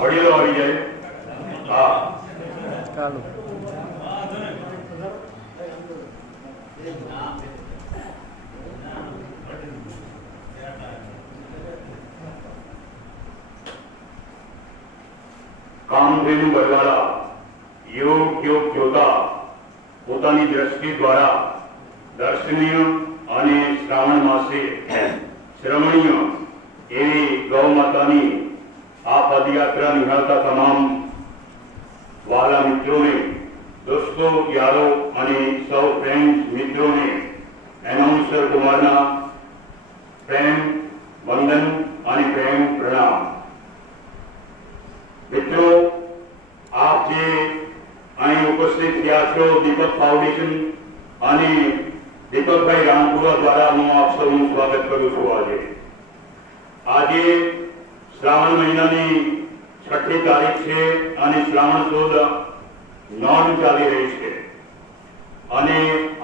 વડીલો આવી જાય. હા ચાલો. કામધેનુ બરવાળા યોગ યોગ જોતા પોતાની દ્રષ્ટિ દ્વારા દર્શનીય અને શ્રાવણ માસે શ્રવણીય એવી ગૌ માતાની આ પદયાત્રા નિહાળતા તમામ વાલા મિત્રોને, દોસ્તો, યારો અને સૌ ફ્રેન્ડ મિત્રોને એનાઉન્સર કુમારના પ્રેમ વંદન અને પ્રેમ પ્રણામ. મિત્રો, આપ જે અહીં ઉપસ્થિત થયા છો, દીપક ફાઉન્ડેશન અને દીપકભાઈ રામપુરા દ્વારા હું આપ સૌનું સ્વાગત કરું છું. આજે શ્રાવણ મહિનાની 6મી તારીખ છે અને શ્રાવણ સુદ નોંધ ચાલી રહી છે અને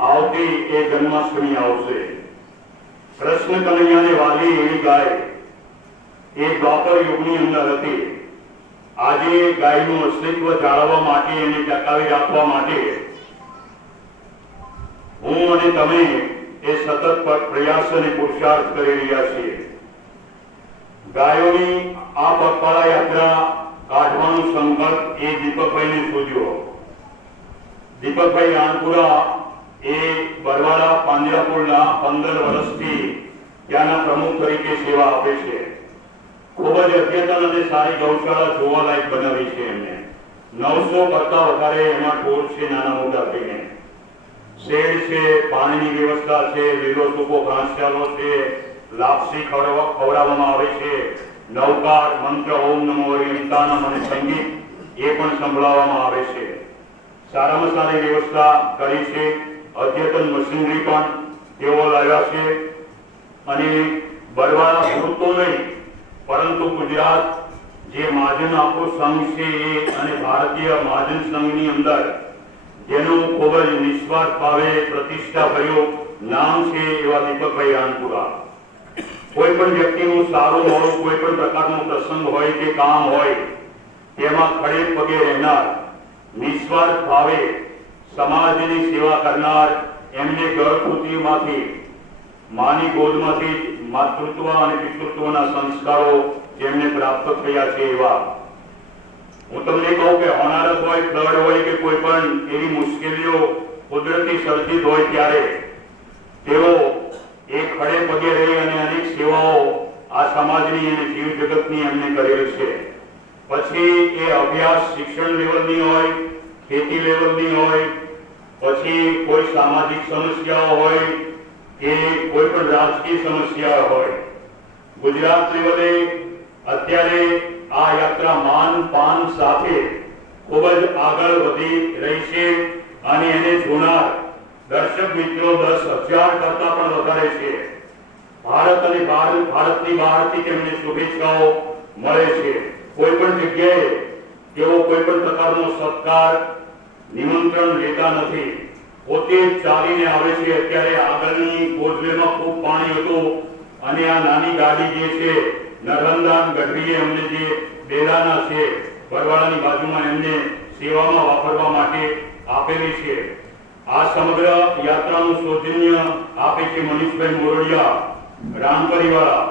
આવતી એ જન્માષ્ટમી આવશે. કૃષ્ણ કનૈયાને વાલી એવી ગાય એ દ્વાપર યુગની અંદર હતી. આજે ગાયનું અસ્તિત્વ જાળવવા માટે અને ટકાવી રાખવા માટે હું અને તમે એ સતત પ્રયાસ અને પુરુષાર્થ કરી રહ્યા છીએ. ગાયોની આ પગપાળા યાત્રા કાઢવાનો સંકલ્પ એ દીપકભાઈને સૂઝ્યો. દીપકભાઈ રાણપુરા એ બરવાડા પાંજરાપોળના 15 વર્ષથી ત્યાંના પ્રમુખ તરીકે સેવા આપે છે. ખૂબ જ અદ્યતન અને સારી ગૌશાળા જોવાલાયક બનાવી છે. એમને 900 કરતા વધારે એમાં ઢોર છે, નાના મોટા થઈને. શેડ છે, પાણીની વ્યવસ્થા છે, લીલો સૂકો ઘાસચારો છે, લાપસી ખવડાવવામાં આવે છે, નવકાર મંત્ર ઓમ નમો હરિયંતાનમ અને સંગીત એ પણ સંભળાવવામાં આવે છે. સારામાં સારી વ્યવસ્થા કરી છે. અદ્યતન મશીનરી પણ તેઓ લાવ્યા છે અને બરવાડા પૂરતો નહીં પરંતુ ગુજરાત જે મહાજન આપણો સંઘ છે એ અને ભારતીય મહાજન સંઘની અંદર જેનું ખૂબ જ નિસ્વાર્થ ભાવે પ્રતિષ્ઠા ભર્યું નામ છે એવા દીપકભાઈ રાણપુરા. કોઈ પણ વ્યક્તિનું સારું મોડું કોઈ પણ પ્રકારનો પ્રસંગ હોય કે કામ હોય તેમાં ખડે પગે રહેનાર, નિસ્વાર્થ ભાવે સમાજની સેવા કરનાર, એમને ગર્ભવતીમાંથી માની ગોદમાંથી માતૃત્વ અને પિતૃત્વના સંસ્કારો જેમને પ્રાપ્ત થયા છે એવા. હું તમને કહું કે હોનારત હોય, ફ્લડ હોય કે કોઈ પણ એવી મુશ્કેલીઓ કુદરતી સર્જિત હોય ત્યારે તેઓ એક ખડે પગે રહી અને અનેક સેવાઓ આ સમાજની અને જીવ જગતની એમને કરેલી છે. પછી એ અભ્યાસ શિક્ષણ લેવલની હોય, ખેતી લેવલની હોય, પછી કોઈ સામાજિક સમસ્યાઓ હોય કે કોઈ પણ રાજકીય સમસ્યા હોય. ગુજરાત લેવલે અત્યારે આ યાત્રા માન પાન સાથે ખૂબ જ આગળ વધી રહી છે અને એને જોનાર દર્શક મિત્રો 10,000 કરતા પણ વધારે છે. ભારત અને ભારતની બહારથી તેમને શુભેચ્છાઓ મળે છે. કોઈ પણ જગ્યાએ તેઓ કોઈ પણ પ્રકારનો સત્કાર નિમંત્રણ લેતા નથી, પોતે ચાલીને આવે છે. અત્યારે આગળની કોઝવેમાં ખૂબ પાણી હતું અને આ નાની ગાડી જે છે નર્મદા ગઢવીએ અમને જે બેલાના છે બરવાડાની બાજુમાં એમને સેવામાં વાપરવા માટે આપેલી છે. આ સમગ્ર યાત્રાનું સૌજન્ય આપે છે મનીષભાઈ મોરડિયા રામપરીવાળા.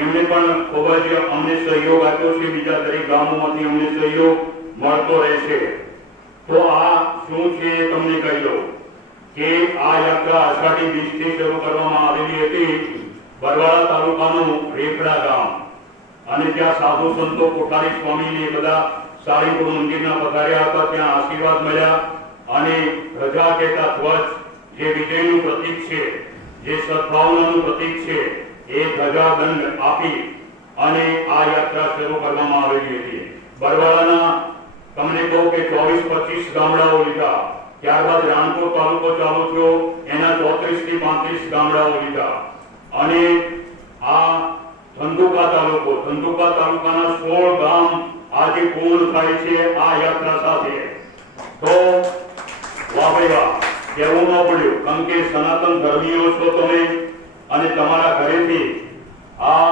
એમને પણ ખૂબ જ અમને સહયોગ આપ્યો છે. બીજા દરેક ગામોમાંથી અમને સહયોગ મળતો રહે છે. તો આ શું છે તમને કહી દઉં કે આ યાત્રા અષાઢી બીજથી શરૂ કરવામાં આવેલી હતી. બરવાડા તાલુકાનું રેખડા ગામ અને ત્યાં સાધુ સંતો કોઠારી સ્વામીને બધા સાળીપુર મંદિરના પધાર્યા હતા. ત્યાં આશીર્વાદ મળ્યા અને ધજા કહેતા ધ્વજ જે વિજયનું પ્રતીક છે, જે સદભાવનાનું પ્રતીક છે, એ ધજા દંડ આપી અને આ યાત્રા શરૂ કરવામાં આવેલી હતી. બરવાડાના તમને કહું કે 24-25 ગામડાઓ લીધા. ત્યારબાદ રાણપુર તાલુકો ચાલુ થયો, એના 34 થી 35 ગામડાઓ લીધા અને આ ધંધુકા તાલુકાના 16 ગામ આજે પૂર્ણ થાય છે આ યાત્રા સાથે. તો વાહ ભાઈ વાહ, કહેવું ન પડ્યું, કારણ કે સનાતન ધર્મીઓ છો તમે અને તમારા ઘરેથી આ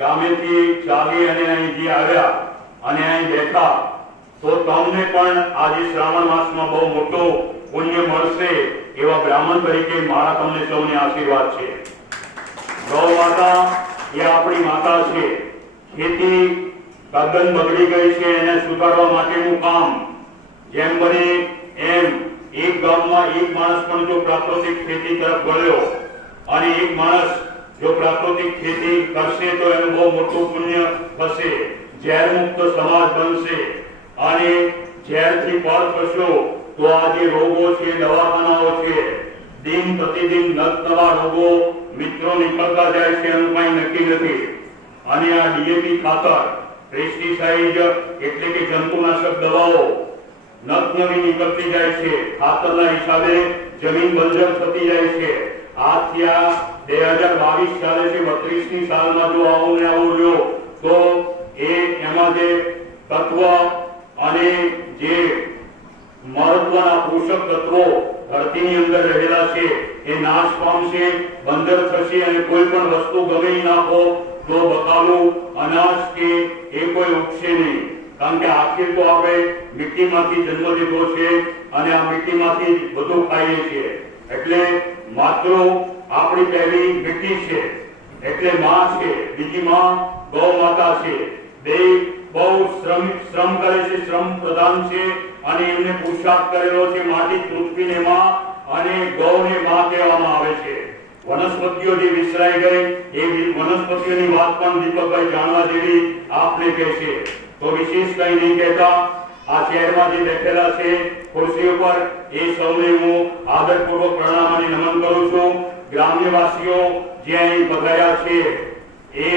ગામેથી ચાલી અને અહીં જે આવ્યા અને અહીં બેઠા તો તમને પણ આજે શ્રાવણ માસમાં બહુ મોટો પુણ્ય મળશે એવા બ્રાહ્મણ તરીકે મારા તમને સૌને આશીર્વાદ છે। ગૌ માતા એ આપણી માતા છે। ખેતી તદ્દન બગડી ગઈ છે, એને સુધારવા માટેનું કામ જેમ બને એમ એક ગામમાં એક માણસ પણ જો પ્રાકૃતિક ખેતી તરફ વળ્યો અને એક માણસ જો પ્રાકૃતિક ખેતી કરશે તો એનું બહુ મોટું પુણ્ય થશે, ઝેર મુક્ત સમાજ બનશે। અને ઝેરથી પર થશો તો આ જે રોગો છે, દવાખાનાઓ છે, દિન પ્રતિદિન નવા રોગો મિત્રો નીકળતા જાય છે, એનું કઈ નક્કી નથી। અને આ ડીએપી ખાતર, પેસ્ટિસાઇડ એટલે કે જંતુનાશક દવાઓ નવી નીકળતી જાય છે, ખાતરના હિસાબે જમીન બંજર થતી જાય છે। આજથી આ 2022 ચાલે છે, 32ની સાલમાં જો આવું ને આવું રહ્યો તો એમાં જે તત્વ અને જે મહત્વના પોષક તત્વો ધરતીની અંદર રહેલા છે એ નાશ પામશે, બંજર થશે અને કોઈ પણ વસ્તુ ગમે નાખો તો બકાલું અનાજ કે એ કોઈ ઉગશે નહીં। કારણ કે આખિર તો આપણે મિટ્ટીમાંથી જન્મ લીધો છે અને આ મિટ્ટીમાંથી બધું ખાઈએ છીએ। એટલે માત્ર આપણી પહેલી મિટ્ટી છે, એટલે માં છે, બીજી માં ગૌ માતા છે। બે બહુ શ્રમ કરે છે, શ્રમ પ્રધાન છે અને એમને પુરુષાર્થ કરેલો છે। માટી પૃથ્વીને માં અને ગૌને માં કહેવામાં આવે છે। વનસ્પતિઓ જે વિસરાઈ ગઈ એ વનસ્પતિઓની વાત પણ દીપકભાઈ જાણવા જેવી આપને કહેશે, તો વિશેષ કઈ નહીં કહેતા આ ચેરમાં જે બેઠેલા છે ખુરશી ઉપર એ સૌને હું આદરપૂર્વક પ્રણામ અને નમન કરું છું। ગ્રામ્યવાસીઓ જે અહીં પધાર્યા છે એ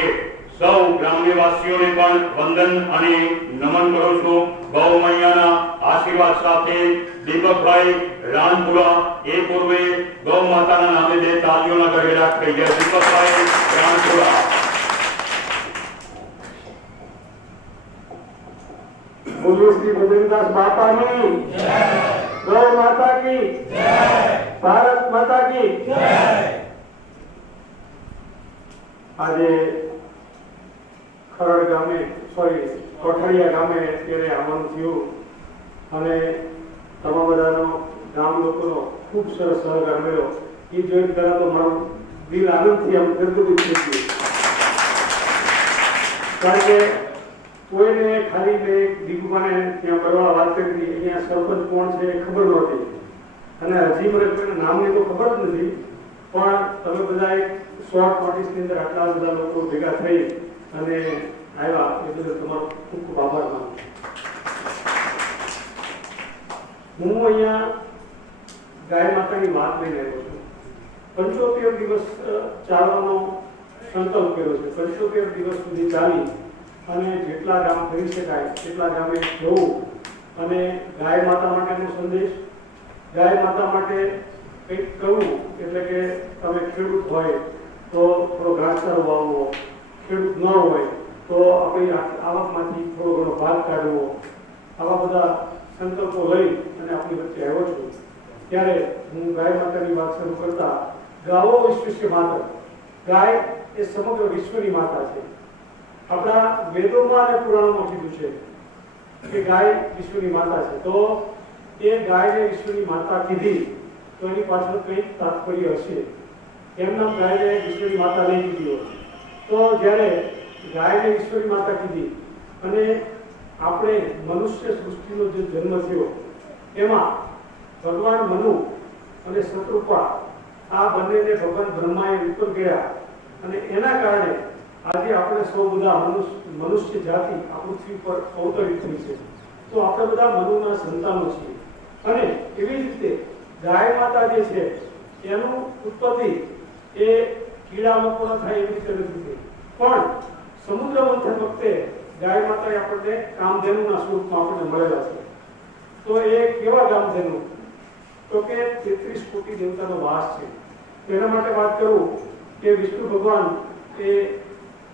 સૌ ગ્રામ્યવાસીઓને પણ વંદન અને નમન કરું છું। ગૌ મૈયાના આશીર્વાદ સાથે દીપકભાઈ રાણપુરા એ પૂર્વે ગૌ માતાના નામે બે તાલીઓના ગળગડાટ થઈ ગયા। દીપકભાઈ રાણપુરા। बोलो श्री बद्रीदास बापा की जय, गौ माता की जय, भारत माता की जय। आज खरड़ गामे सॉरी कोठारिया गामे तेरे आवવાનું થયું અને તમામ બધાનો ગામ લોકોનો ખૂબ સરસ સહકાર મળ્યો। એ જોઈને પહેલા તો મારું દિલ આનંદથી આમ ગદગદિત થઈ ગયું, કારણ કે કોઈને ખાલી મેં દીપુમાને ત્યાં બરવા વાત કરી હતી, અહીંયા સરપંચ કોણ છે ખબર નહોતી અને હજી મને કોઈના નામની તો ખબર જ નથી, પણ તમે બધા એક શોર્ટ નોટિસની અંદર આટલા બધા લોકો ભેગા થઈ અને આવ્યા એ બદલ તમારો ખૂબ ખૂબ આભાર માનું છું। હું અહીંયા ગાય માતાની વાત લઈને આવ્યો છું। 75 દિવસ ચાલવાનો સંકલ્પ કર્યો છે। 75 દિવસ સુધી ચાલી અને જેટલા ગામ ફરી શકાય એટલા ગામે જવું અને ગાય માતા માટેનો સંદેશ, ગાય માતા માટે કંઈક કરવું, એટલે કે તમે ખેડૂત હોય તો થોડો ઘાસચારો વાવવો, ખેડૂત ન હોય તો આપણી આવકમાંથી થોડો ઘણો ભાગ કાઢવો, આવા બધા સંકલ્પો લઈ અને આપણી વચ્ચે આવ્યો છું। ત્યારે હું ગાય માતાની વાત શરૂ કરતા, ગાવો વિશ્વસ્ય માતા, ગાય એ સમગ્ર વિશ્વની માતા છે। આપણા વેદોમાં અને પુરાણોમાં કીધું છે કે ગાય વિશ્વની માતા છે, તો એ ગાયને વિશ્વની માતા કીધી તો એની પાછળ કંઈક તાત્પર્ય હશે। એમના ગાયને વિશ્વની માતા નહીં કીધી હોય તો જ્યારે ગાયને વિશ્વની માતા કીધી અને આપણે મનુષ્ય સૃષ્ટિનો જે જન્મ થયો એમાં ભગવાન મનુ અને શત્રુપા આ બંનેને ભગવાન બ્રહ્માએ ઉપર ગયા અને એના કારણે આજે આપણે સૌ બધા મનુષ્ય જાતિ આ પૃથ્વી પર અવતરિત થઈ છે। તો આપણે બધા મનુના સંતાનો છીએ અને એવી જ રીતે ગાય માતા જે છે એનું ઉત્પત્તિ એ કીડા મકોડા થાય એવી રીતે નથી થઈ, પણ સમુદ્ર મંથન વખતે ગાય માતાએ આપણને કામધેનુના સ્વરૂપમાં આપણને મળેલા છે। તો એ કેવા કામધેનુ? તો કે 33 કોટી દેવતાનો વાસ છે। તો એના માટે વાત કરું કે વિષ્ણુ ભગવાન એ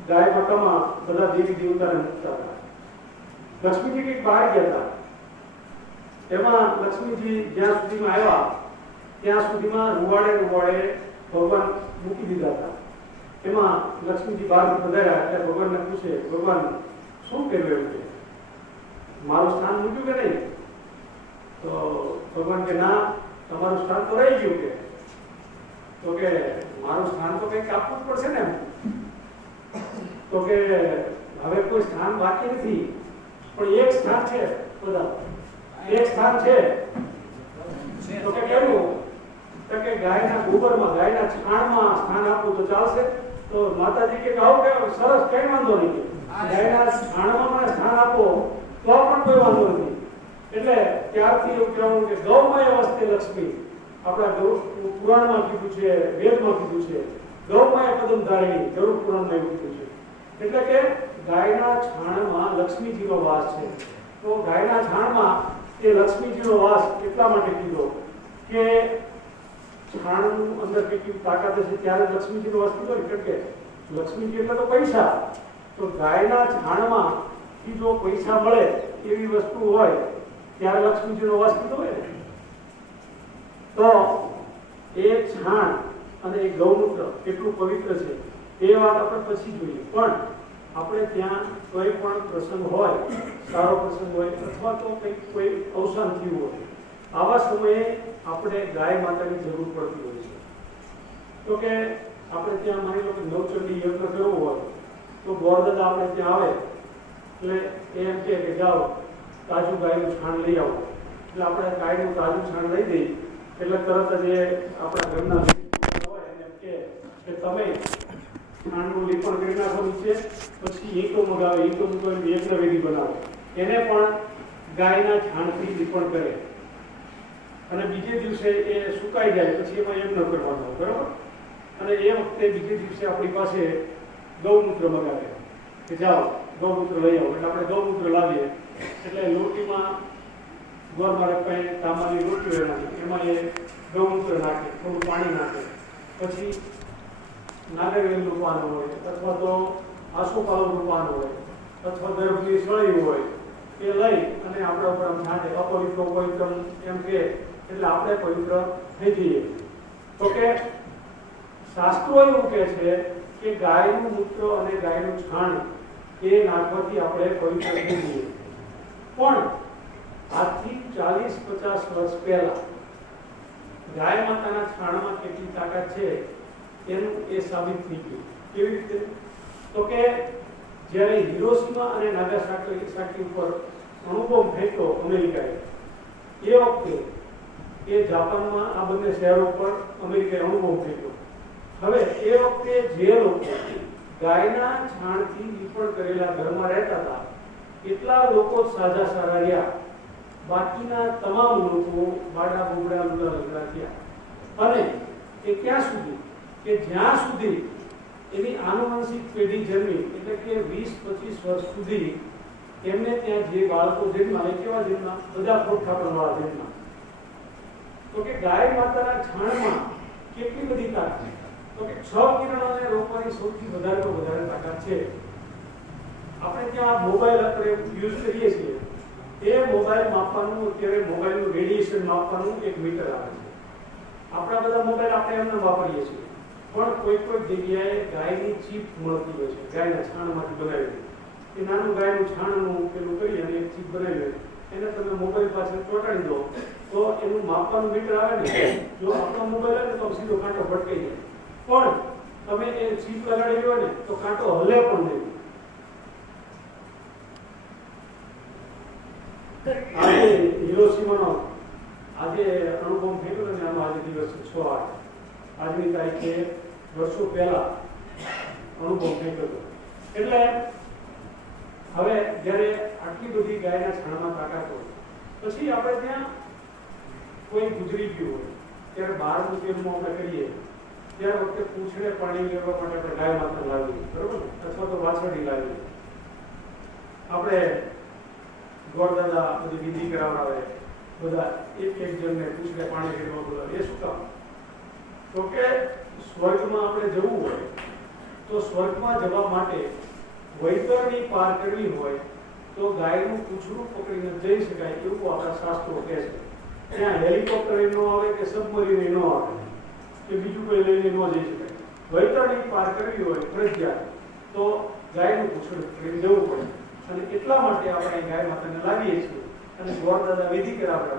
ગાય માતામાં બધા દેવી દેવતાને મૂકતા હતા। લક્ષ્મીજી કંઈક બહાર ગયા હતા, એમાં લક્ષ્મીજી જ્યાં સુધીમાં આવ્યા ત્યાં સુધીમાં રૂવાડે ભગવાન મૂકી દીધા હતા। એમાં લક્ષ્મીજી બહાર પધાર્યા એટલે ભગવાનને પૂછે, ભગવાન શું કર્યું? એમ કે મારું સ્થાન મૂક્યું કે નહીં? તો ભગવાન કે ના, તમારું સ્થાન તો રહી ગયું. તો કે મારું સ્થાન તો કંઈક આપવું જ પડશે ને. તો કે હવે કોઈ સ્થાન બાકી નથી, પણ એક સ્થાન છે. બધા એક સ્થાન છે. તો કે કેવું? તો કે ગાયના ગોબરમાં, ગાયના છાણમાં સ્થાન આપવું તો ચાલશે? તો માતાજી કે આવું કે સરસ, કઈ વાંધો નહીં. ગાયના છાણમાં મને સ્થાન આપો તો પણ કોઈ વાંધો નથી. એટલે ત્યારથી એવું કહેવાનું કે ગૌમય અવસ્થે લક્ષ્મી. આપણા પુરાણમાં કીધું છે, વેદમાં કીધું છે, ગૌમય પદમ ધારિણી, ગરુડ પુરાણમાં એવું કીધું છે. એટલે કે ગાયના છાણમાં લક્ષ્મીજીનો વાસ છે. તો ગાયના છાણમાં એ લક્ષ્મીજીનો વાસ એટલા માટે કીધો કે છાણનું અંદર કેટલી તાકાત હશે ત્યારે લક્ષ્મીજીનો વાસ કીધો ને. કે લક્ષ્મીજી એટલે તો પૈસા. તો ગાયના છાણમાં જો પૈસા મળે એવી વસ્તુ હોય ત્યારે લક્ષ્મીજીનો વાસ કીધો હોય ને. તો એ છાણ અને એ ગૌમૂત્ર કેટલું પવિત્ર છે એ વાત આપણે પછી જોઈએ. પણ આપણે ત્યાં કોઈ પણ પ્રસંગ હોય, સારો પ્રસંગ હોય અથવા તો કંઈક કોઈ અવસાન થયું હોય, આવા સમયે આપણે ગાય માતાની જરૂર પડતી હોય છે. તો કે આપણે ત્યાં માની લો કે નવચંડી યજ્ઞ કરવો હોય તો ગોરદાદા આપણે ત્યાં આવે એટલે એમ કે જાઓ તાજું ગાયનું છાણ લઈ આવો. એટલે આપણે ગાયનું તાજું છાણ લઈ દઈએ એટલે તરત જ એ આપણા ઘરના હોય એમ કે તમે છાણનું લીપણ કરી નાખો નીચે, પછી ઈંટો મગાવે, ઈંટો મૂકવાની યજ્ઞવેદી બનાવે, એને પણ ગાયના છાણથી લીપણ કરે અને બીજે દિવસે એ સુકાઈ જાય પછી એમાં યજ્ઞ કરવાનો, બરાબર. અને એ વખતે બીજે દિવસે આપણી પાસે ગૌમૂત્ર મગાવે કે જાઓ ગૌમૂત્ર લઈ આવો. એટલે આપણે ગૌમૂત્ર લાવીએ એટલે લોટીમાં ગોળમાં કંઈ તાંબાની રોટી હોય એમાં એ ગૌમૂત્ર નાખે, થોડું પાણી નાખે, પછી નાગરવેલનું પાન હોય અથવા તો આસોપાલવનું પાન હોય અથવા ગર્ભની સળી હોય એ લઈ અને આપણા ઉપર આમ છાંટે. અપવિત્ર પવિત્ર એમ કે એટલે આપણે પવિત્ર થઈ જઈએ. તો કે શાસ્ત્રો એવું કહે છે કે ગાયનું મૂત્ર અને ગાયનું છાણ એ નાખવાથી આપણે પવિત્ર થઈ જઈએ. પણ આજથી 40-50 વર્ષ પહેલા ગાય માતાના છાણમાં કેટલી તાકાત છે એનું એ સાબિત થઈ ગયું. કેવી રીતે? તો કે જ્યારે હિરોશીમા અને નાગાસાકી ઉપર અણુબોમ્બ ફેંક્યો અમેરિકાએ, એ વખતે એ જાપાનમાં આ બંને શહેરો પર અમેરિકાએ અણુબોમ્બ ફેંક્યો. હવે એ વખતે જે લોકો ગાયના છાણથી લીપણ કરેલા ઘરમાં રહેતા હતા એટલા લોકો સાજા સારા રહ્યા. બાકીના તમામ લોકો બાડા બુબડા લુગડા લગડા થયા. અને એ ક્યાં સુધી કે જ્યાં સુધી એની આનુવંશિક પેઢી જન્મી, એટલે કે 20-25 વર્ષ સુધી એમને ત્યાં જે બાળકો જન્મા એ કેવા જન્મા? બધા પ્રોત્સાહનવાળા જન્મા. તો કે ગાય માતાના છાણમાં કેટલી બધી તાકાત છે? તો કે 6 કિરણોને રોકવાની સૌથી વધારે તો વધારે તાકાત છે. આપણે ત્યાં મોબાઈલ આપણે યુઝ કરીએ છીએ, એ મોબાઈલ માપવાનું, અત્યારે મોબાઈલનું રેડિયેશન માપવાનું એક મીટર આવે છે. આપણા બધા મોબાઈલ આપણે એમને વાપરીએ છીએ, પણ કોઈ જગ્યાએ ગાયની ચીપ મળતી હોય છે, ગાયના છાણમાંથી બનાવેલી. એ નાનું ગાયનું છાણનું પેલું કરી અને એક ચીપ બનાવી એને તમે મોબાઈલ પાછળ ચોંટાડી દો તો એનું માપવાનું મીટર આવે ને. જો આપણો મોબાઈલ આવે ને તો સીધો કાંટો ભટકાઈ જાય, પણ તમે એ ચીપ લગાડેલી હોય ને તો કાંટો હલે પણ નહીં. આજે હિરોશીમાનો આજે અણુબોમ્બ ફેંક્યો ને આનો આજે દિવસ 6/8 આજની તારીખે વર્ષો પહેલા અણુબોમ્બ ફેંક્યો હતો. એટલે હવે જ્યારે આટલી બધી ગાયના છાણમાં તાકાત હોય પછી આપણે ત્યાં કોઈ ગુજરી ગયું હોય ત્યારે 12 તેલમાં આપણે કરીએ ત્યારે વખતે પૂંછડે પાણી લેવા માટે આપણે ગાય માતા લાવીએ, બરોબર, અથવા તો વાછરડી લાવીએ. આપણે ગોરદાદા બધી વિધિ કરાવડાવે, બધા એક જણને પૂછડે પાણી લેવા બોલાવે. એ શું કામ? તો કે સ્વર્ગમાં આપણે જવું હોય તો સ્વર્ગમાં જવા માટે વૈતરણી પાર કરવી હોય તો ગાયનું પૂંછડું પકડીને જઈ શકાય એવું આપણા શાસ્ત્રો કહે છે. ત્યાં હેલિકોપ્ટર ન આવે કે સબમરીન ન આવે કે બીજું કોઈ લઈને ન જઈ શકાય. વૈતરણી પાર કરવી હોય ફરજિયાત તો ગાયનું પૂંછડું પકડીને જવું પડે. અને એટલા માટે આપણે ગાય માતાને લાવીએ છીએ અને ગોળદાદા વિધિ કરાવે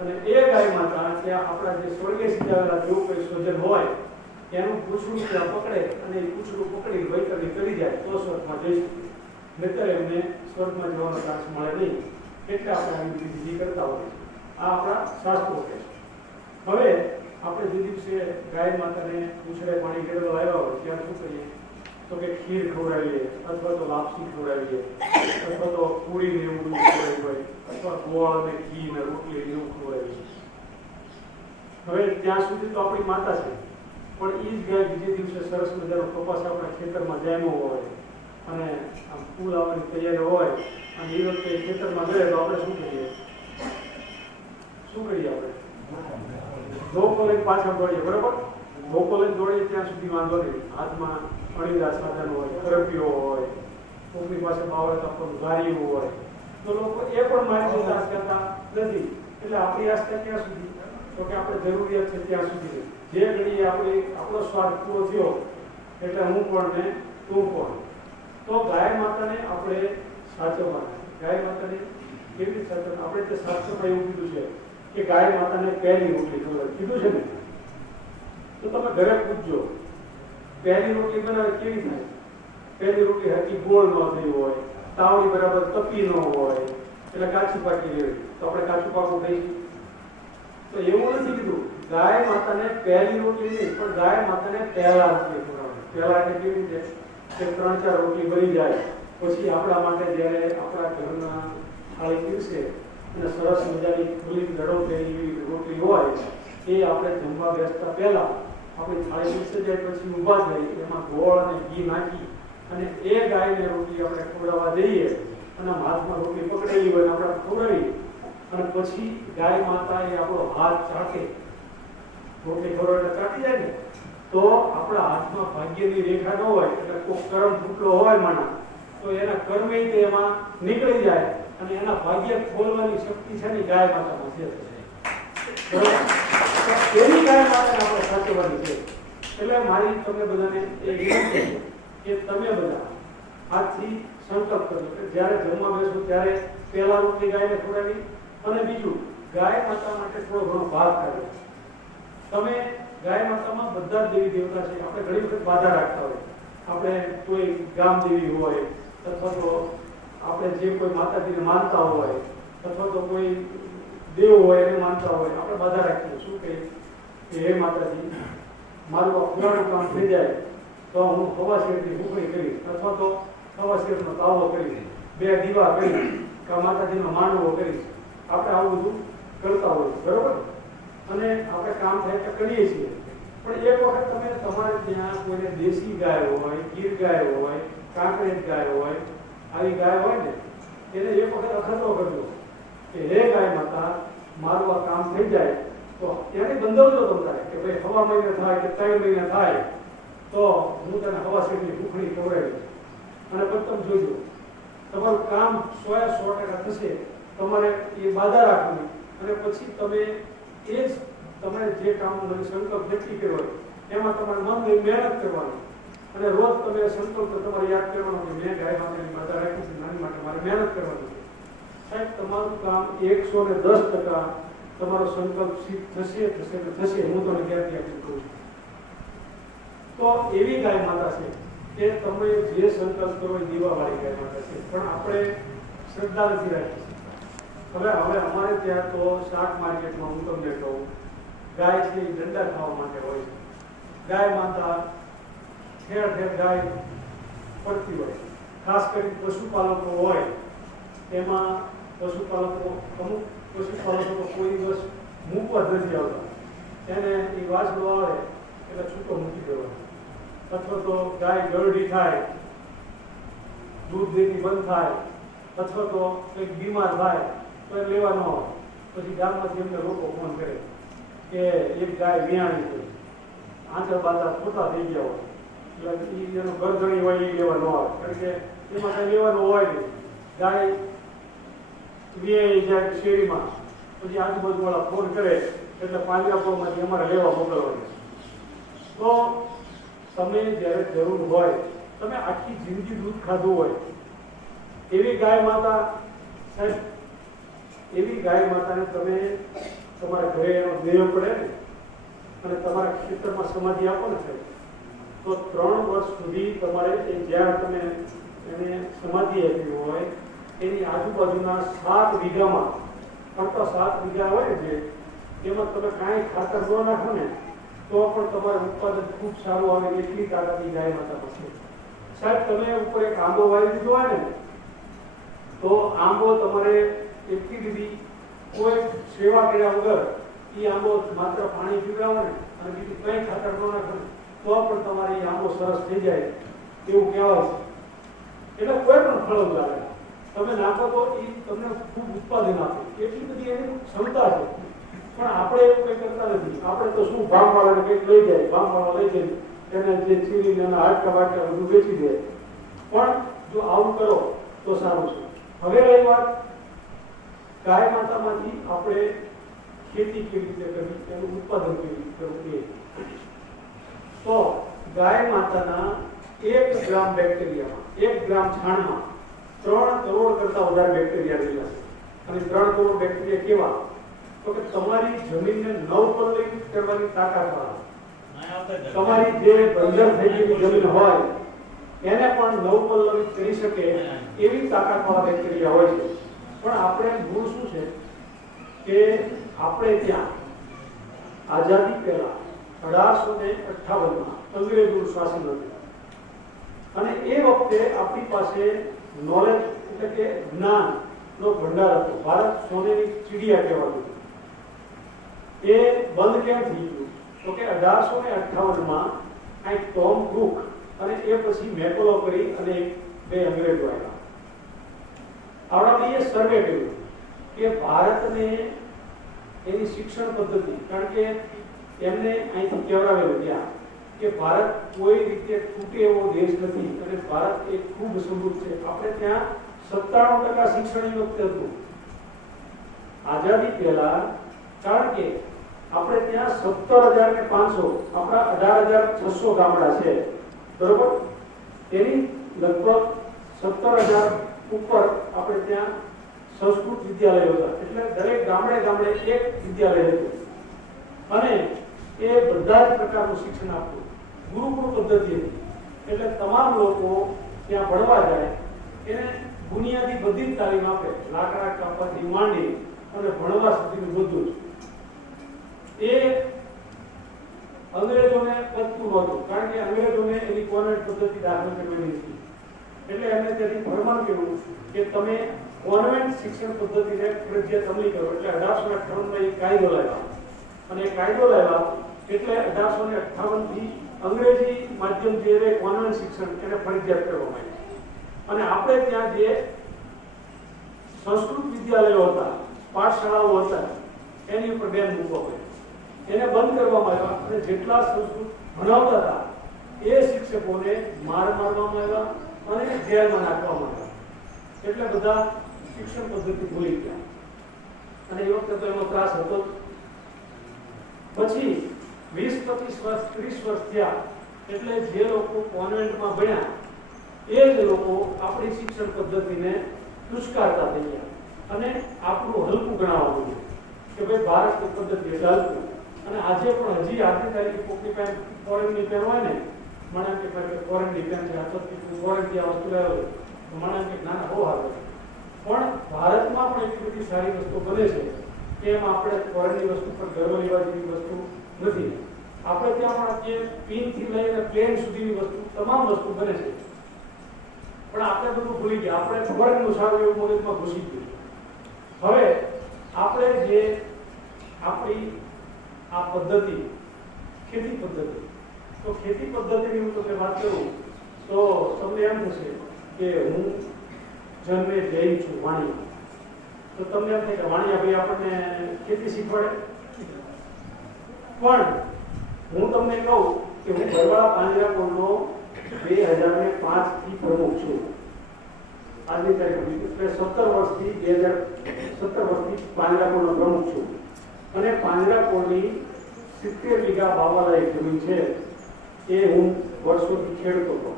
અને એ ગાય માતા ત્યાં આપણા જે સ્વર્ગે સીધાવેલા જેવું કોઈ સ્વજન હોય એનું પૂછડું ત્યાં પકડે અને એ પૂછડું પકડી વૈતરણી કરી જાય તો સ્વર્ગમાં જઈ શકે, નહીતર એમને સ્વર્ગમાં જવાનો ચાન્સ મળે નહીં. એટલે આપણે આવી વિધિ કરતા હોઈએ. આ આપણા શાસ્ત્રો કહે છે. હવે આપણે જે દિવસે ગાય માતાને પૂછડે પાણી ગળવા આવ્યા હોય ત્યારે શું કરીએ તો કે ખીર ખવડાવીએ અથવા તો લાપસી ખવડાવીએ અથવા તો પૂરી ને એવું બધું ખવડાવી હોય અથવા ગોળ અને ઘી ને રોટલી ને એવું ખવડાવીએ. હવે ત્યાં સુધી તો આપણી માતા છે, પણ એ જ ગાય બીજે દિવસે સરસ મજાનો કપાસ આપણા ખેતરમાં જામ્યો હોય અને આમ ફૂલ આવવાની તૈયારી હોય અને એ વખતે ખેતરમાં ગયે તો આપણે શું કરીએ આપણે ધોકો લઈને પાછળ દોડીએ, બરાબર? ધોકો લઈને દોડીએ ત્યાં સુધી વાંધો નહીં, હાથમાં અણીદાર સાધન હોય, કરપીઓ હોય, કોકની પાસે બાવળતા પણ ગારીઓ હોય તો લોકો એ પણ મારી સાથે આશ કરતા નથી. એટલે આપણી આસ્થા ક્યાં સુધી? તો કે આપણે જરૂરિયાત છે ત્યાં સુધી. જે ઘડીએ આપણો સ્વાર્થ પૂરો થયો એટલે હું કોણ ને તું કોણ. તો ગાય માતાને આપણે સાચવવાના. ગાય માતાને કેવી રીતે સાચવવાના? આપણે તે શાસ્ત્રમાં એવું કીધું છે કે ગાય માતાને પહેલી રોટલી ખવડાવે, કીધું છે ને? તો તમે ઘરે પૂછજો પહેલી રોટલી બનાવે કેવી થાય? પહેલી રોટલી હરકી ગોળ ન થઈ હોય, તાવડી બરાબર તપી ન હોય, એટલે કાચી પાકી રહેવી, તો આપણે કાચું પાકું કહીશું? તો એવું નથી કીધું. ગાય માતાને પહેલી રોટલી નહીં પણ ગાય માતાને પહેલા રોટલી ખવડાવે. પહેલા એટલે કેવી રીતે કે 3-4 રોટલી બની જાય પછી આપણા માટે જ્યારે આપણા ઘરના થાળી પીરસે અને સરસ મજાની ખુલ્લી દડોતેરી રોટલી હોય એ આપણે જમવા બેસતા પહેલા આપણી થાળી પીરસે જાય પછી ઊભા થઈ એમાં ગોળ અને ઘી નાખી અને એ ગાયને રોટલી આપણે ખવડાવવા દઈએ અને હાથમાં રોટલી પકડેલી હોય આપણે ખવડાવી અને પછી ગાય માતા એ આપણો હાથ ચાટે, રોટલી ખવડાવીને ચાટી જાય ને તો આપણા હાથમાં ભાગ્યની રેખા ન હોય એટલે કોઈ કર્મ ફૂટલો હોય માણા તો એના કર્મે તે એમાં નીકળી જાય અને એના ભાગ્ય ખોલવાની શક્તિ છે ને ગાય માતામાં છે. એની ગાય માતાને આપણે સાચવવાની છે. એટલે મારી તમે બધાને એ વિનંતી છે કે તમે બધા આજથી સંકલ્પ કરજો કે જ્યારે જમવા બેસો ત્યારે પહેલા રોટલી ગાયને ખવડાવી અને બીજું ગાય માતા માટે થોડો ઘણો ભાગ કાઢો. તમે ગાય માતામાં બધા જ દેવી દેવતા છે. આપણે ઘણી વખત બાધા રાખતા હોય, આપણે કોઈ ગામ દેવી હોય અથવા તો આપણે જે કોઈ માતાજીને માનતા હોય અથવા તો કોઈ દેવ હોય એને માનતા હોય, આપણે બાધા રાખીએ. શું કહીએ કે હે માતાજી મારું આ પુરાણું કામ થઈ જાય તો હું હવા શેરની ભૂખણી કરીશ અથવા તો હવા શેરનો તાવો કરીશ, 2 દીવા કરીશ કે માતાજીનો માંડવો કરીશ. આપણે આવું બધું કરતા હોય, બરોબર? અને આપણે કામ થાય તો કરીએ છીએ. પણ એક વખત તમે તમારે ત્યાં કોઈને દેશી ગાય હોય, ગીર ગાય હોય, કાંકરેજ ગાય હોય, આવી ગાય હોય ને એને એક વખત અખતરો કરજો કે હે ગાય માતા મારું આ કામ થઈ જાય તો એને બંધાવજો તમારે કે ભાઈ 6 મહિને થાય કે 3 મહિને થાય તો હું તને હવા શેરની ભૂખણી ખવડાવીશ અને પછી તમે જોજો તમારું કામ 100% થશે. તમારે એ બાધા રાખવી અને પછી તમે એ જ તમારે જે કામ સંકલ્પ નક્કી કર્યો હોય એમાં તમારે મન દઈ મહેનત કરવાની અને રોજ તમે સંકલ્પ તમારે યાદ કરવાનો કે મેં ગાય માતાની બાધા રાખી છે, નાની માટે મારે મહેનત કરવાની છે. સાહેબ તમારું કામ 110% તમારો સંકલ્પ સિદ્ધ થશે ને થશે. હું તમને ગેરંટી આપી કહું છું. તો એવી ગાય માતા છે કે તમે જે સંકલ્પ કરો એ દીવાવાળી ગાય માતા છે, પણ આપણે શ્રદ્ધા નથી રાખી. હવે અમારે ત્યાં તો શાક માર્કેટમાં હું તમને કહું ગાય છે એ દંડા ખાવા માટે હોય છે. ગાય માતા ઠેર ઠેર ગાય પડતી હોય. ખાસ કરી પશુપાલકો હોય એમાં પશુપાલકો અમુક પશુપાલકો કોઈ દિવસ મૂકવા જ નથી આવતા. એને એ વાસડો આવે એટલે છૂટો મૂકી દેવાનો અથવા તો ગાય ગરડી થાય, દૂધ દેતી બંધ થાય અથવા તો કંઈક બીમાર થાય તો એ લેવા ન આવે. પછી ગામમાંથી એમને લોકો ફોન કરે કે એક ગાય વિયાણી છે, આંચળ બાંધા ખોટા થઈ ગયા હોય એટલે એનો ગરદણી હોય એ લેવા ન આવે કારણ કે એમાં કંઈ લેવાનું હોય નહીં. ગાય વિયાઈ જાય શેરીમાં પછી આજુબાજુવાળા ફોન કરે એટલે પાંજરાપોળમાંથી અમારે લેવા મોકલવાની. તો તમે જ્યારે જરૂર હોય, તમે આખી જિંદગી દૂધ ખાધું હોય એવી ગાય માતા સાહેબ, એવી ગાય માતાને તમે તમારા ઘરે એનો દેવ પડે ને અને તમારા ખેતરમાં સમાધિ આપો ને સાહેબ, તો 3 વર્ષ સુધી તમારે એ જ્યાં તમે એને સમાધિ આપી હોય એની આજુબાજુના 7 વીઘામાં, ફરતા 7 વીઘા હોય ને જે, એમાં તમે કાંઈ ખાતર ન નાખો ને તો પણ તમારે ઉત્પાદન ખૂબ સારું આવે એટલી તાકાતની ગાય માતા છે સાહેબ. તમે ઉપર એક આંબો વાવી દીધો હોય ને તો આંબો તમારે એટલી બધી કોઈ સેવા કર્યા વગર એ આંબો માત્ર પાણી પીવડાવો ને અને બીજું કંઈ ખાતર ન નાખો તો પણ તમારે એ આંબો સરસ થઈ જાય એવું કહેવાય છે. એટલે કોઈ પણ ફળો ચાલે તમે નાખો તો એ તમને ખૂબ ઉત્પાદન આપે, એટલી બધી એની ક્ષમતા છે. પણ આપણે એવું કંઈ કરતા નથી. આપણે તો શું ભાવવાળાને કંઈક લઈ જાય, ભાવવાળા લઈ જાય એને જે ચીરીને એના હાડકા વાટકા બધું વેચી દે. પણ જો આવું કરો તો સારું છે. હવે રહી વાત ગાય માતામાંથી આપણે ખેતી કેવી રીતે કરવી, એનું ઉત્પાદન કેવી રીતે કરવું એ. તો ગાય માતાના 1 ગ્રામ બેક્ટેરિયામાં, 1 ગ્રામ છાણમાં 3 કરોડ કરતા વધારે બેક્ટેરિયા રહેલા છે. અને 3 કરોડ બેક્ટેરિયા કેવા? તો કે તમારી જમીનને નવપલ્લવિત કરવાની તાકાત વાળા, તમારી જે બંજર થઈ ગયેલી જમીન હોય એને પણ નવપલ્લવિત કરી શકે એવી તાકાતવાળા બેક્ટેરિયા હોય છે. પણ આપણે મૂળ શું છે કે આપણે ત્યાં આઝાદી પહેલા 1858માં અંગ્રેજોનું શાસન હતું અને એ વખતે આપણી પાસે નોલેજ એટલે કે જ્ઞાનનો ભંડાર હતો. ભારત સોનેની ચીડિયા કહેવાતું. એ બંધ કેમ થઈ ગયું? તો કે 1858માં આ ટોમ ક્રુક અને એ પછી મેકોલો કરી અને 2 અંગ્રેજો આવ્યા. આવડાવીએ સર્વે કર્યું કે ભારતને એની શિક્ષણ પદ્ધતિ, કારણ કે એમને અહીંથી કહેવડાવેલું ત્યાં કે ભારત કોઈ રીતે તૂટે એવો દેશ નથી અને ભારત એક ખૂબ સમૃદ્ધ છે. આપણે ત્યાં 97% શિક્ષણ એ વખતે હતું આઝાદી પહેલા. કારણ કે આપણે ત્યાં 17,500, આપણા 18,600 ગામડા છે બરોબર. તેની લગભગ 17,000 ઉપર આપણે ત્યાં સંસ્કૃત વિદ્યાલયો હતા. એટલે દરેક ગામડે ગામડે એક વિદ્યાલય હતું અને એ બધા જ પ્રકારનું શિક્ષણ આપતું. ગુરુકુળ પદ્ધતિ હતી. એટલે તમામ લોકો ત્યાં ભણવા જાય એને બુનિયાદી બધી જ તાલીમ આપે, લાકડા કાપવાથી માંડી અને ભણવા સુધીનું બધું જ. એ અંગ્રેજોને પતતું નહોતું, કારણ કે અંગ્રેજોને એની કોન્વેન્ટ પદ્ધતિ દાખલ કરવાની હતી. એટલે એમને ત્યાંથી ફરમાન કર્યું કે તમે કોન્વેન્ટ શિક્ષણ પદ્ધતિને ફરજિયાત અમલી કરો. એટલે 1858માં એક કાયદો લાવ્યા અને એ કાયદો લાવ્યા એટલે 1858 થી અંગ્રેજી માધ્યમ જે કોન્વેન્ટ શિક્ષણ એને ફરજિયાત કરવામાં આવ્યું. અને આપણે ત્યાં જે સંસ્કૃત વિદ્યાલયો હતા, પાઠશાળાઓ હતા, એની ઉપર બેન મૂકવા પડ્યો. એને બંધ કરવામાં આવ્યા અને જેટલા સંસ્કૃત ભણાવતા હતા એ શિક્ષકોને મારવામાં આવ્યા અને જેલમાં નાખવામાં આવ્યા. એટલે બધા શિક્ષણ પદ્ધતિ ભૂલી ગયા અને એ વખતે તો એનો ત્રાસ હતો. પછી 20-25 વર્ષ 30 વર્ષ થયા એટલે જે લોકો કોન્વેન્ટમાં ભણ્યા એ જ લોકો આપણી શિક્ષણ પદ્ધતિને દુષ્કારતા થઈ ગયા અને આપણું હલકું ગણાવવા માંડ્યું કે ભાઈ ભારતની પદ્ધતિ એટલે હલકું. અને આજે પણ હજી આજની તારીખે કોકની પેન ફોરેનની પેન હોય ને, મણા કે ફોરેનની પેન છે, આથી ફોરેનથી આ વસ્તુ લાવ્યો મણા કે નાના બહુ હાલ. પણ ભારતમાં પણ એટલી બધી સારી વસ્તુ બને છે કે એમ આપણે ફોરેનની વસ્તુ પર ગર્વ લેવા જેવી વસ્તુ નથી. આપણે ત્યાં પણ જે પિનથી લઈને પ્લેન સુધીની વસ્તુ તમામ વસ્તુ બને છે. પણ આપણે બધું ભૂલી ગયા. આપણે ફોરેનનું સારું એવું મગજમાં ઘૂસી ગયું. હવે આપણે જે આપણી આ પદ્ધતિ ખેતી પદ્ધતિ, તો ખેતી પદ્ધતિની હું તમને વાત કરું તો તમને એમ થશે કે હું જન્મે જૈન છું વાણિયા, તો તમને એમ થાય કે વાણિયા ભાઈ આપણને ખેતી શીખવાડે. પણ હું તમને કહું કે હું બરવાળા પાંજરાપોળનો 2005 થી પ્રમુખ છું. આજની તારીખ એટલે 17 વર્ષથી પાંજરાપોળનો પ્રમુખ છું. અને પાંજરાપોળની 70 વીઘા વાવવાલાયક જમીન છે એ હું વર્ષોથી ખેડતો હતો.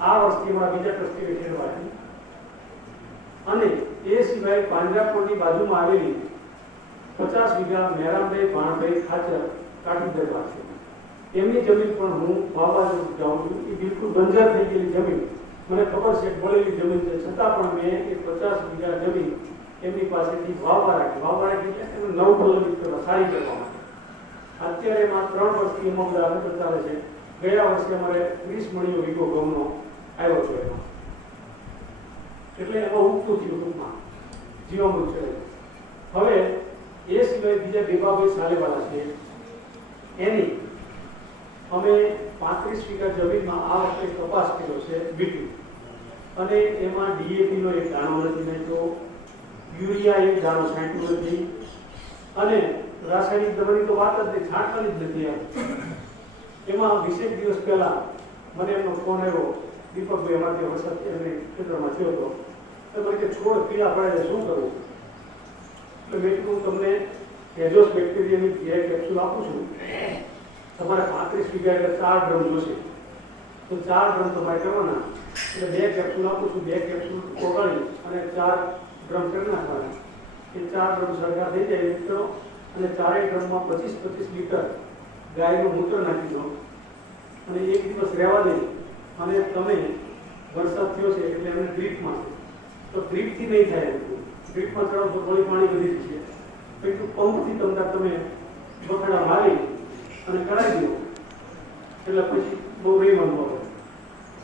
આ વર્ષથી મારા બીજા ટ્રસ્ટીને ખેડવાની અને એ સિવાય પાંજરાપોળની બાજુમાં આવેલી 50 વીઘા મેરામભાઈ ભાણભાઈ ખાચર કાઠી દરબાર છે. એમની જમીન પણ હું વાવવા જાઉં છું. એ બિલકુલ બંજર થઈ ગયેલી જમીન, મને ખબર છે બળેલી જમીન છે, છતાં પણ મેં એ 50 વીઘા જમીન એમની પાસેથી વાવવા રાખી એટલે એનું નવ ડેવલપ કરવા, સારી કરવા માટે. અત્યારે એમાં 3 વર્ષથી એમાં બધા અંતર ચાલે છે. ગયા વર્ષે અમારે 30 મણીનો વીઘો ઘઉંનો આવ્યો છે એમાં. એટલે એમાં ઉગતું થયું ટૂંકમાં જીવામૃત છે. હવે એ સિવાય બીજા દેવાભાઈ સાલેવાળા છે, એની અમે 35 વીઘા જમીનમાં આ વખતે કપાસ કર્યો છે બીટી, અને એમાં ડીએપી નો એક દાણો નથી નાખ્યો, યુરિયા એક દાણો છાંટ્યો નથી, અને રાસાયણિક દવાની તો વાત જ નહીં, છાંટવાની જ નથી. એમાં 20 દિવસ પહેલા મને એમનો ફોન આવ્યો, દીપકભાઈ અમારે વરસાદ ખેતરમાં થયો હતો, તો મને કે છોડ પીળા પડે છે, શું કરવું? એટલે મેં કીધું તમને એજોસ બેક્ટેરિયાની 2 કેપ્સ્યુલ આપું છું. તમારે 35 વીઘા એટલે 4 ડ્રમ જોશે, તો 4 ડ્રમ તમારે કરવાના. એટલે 2 કેપ્સ્યુલ આપું છું, 2 કેપ્સ્યુલ ઓગાળી અને 4 ડ્રમ કરી નાખવાના. એ 4 ડ્રમ સરખા થઈ જાય મિત્રો, અને 4 ડ્રમમાં 25-25 લીટર ગાયનું મૂત્ર નાખી દો, અને 1 દિવસ રહેવા દે. અને તમે વરસાદ થયો છે એટલે એમને ડ્રીપમાં છે, તો ડ્રીપથી નહીં થાય. ડ્રીપમાં ચડો તો થોડી પાણી વધી જશે, એટલું પંપથી તમે બખડા મારી અને કરાવી દો, એટલે પછી બહુ નહીં વાંધો આવે.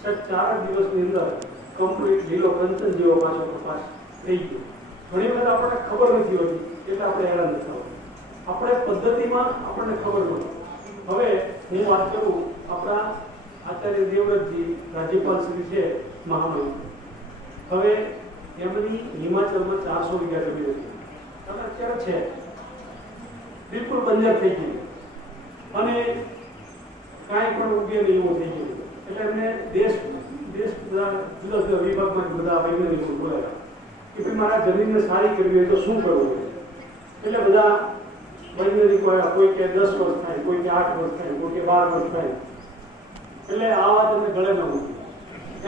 સાહેબ 4 દિવસની અંદર કમ્પ્લીટ લીલો કંચન જેવો પાછો કપાસ થઈ ગયો. ઘણી વખત આપણને ખબર નથી હોતી એટલે આપણે હેરાન નથી થવું. આપણે પદ્ધતિમાં આપણને ખબર નથી. હવે હું વાત કરું, આપણા આચાર્ય દેવવ્રતજી રાજ્યપાલ શ્રી છે મહામહિમ, હવે એમની હિમાચલમાં 400 વીઘા જમીન હતી, અને અત્યારે છે બિલકુલ બંજર થઈ ગઈ, અને કાંઈ પણ ઉગે નહીં એવું થઈ ગયું. એટલે એમને દેશ બધા જુદા જુદા વિભાગમાં બધા વૈજ્ઞાનિકો બોલાવ્યા કે ભાઈ મારા જમીનને સારી કરવી હોય તો શું કરવું? એટલે બધા વૈજ્ઞાનિકો આવ્યા, કોઈ કે 10 વર્ષ થાય, કોઈ કે 8 વર્ષ થાય, કોઈ કે 12 વર્ષ થાય. એટલે આ વાત એમને ગળે ન મૂકી.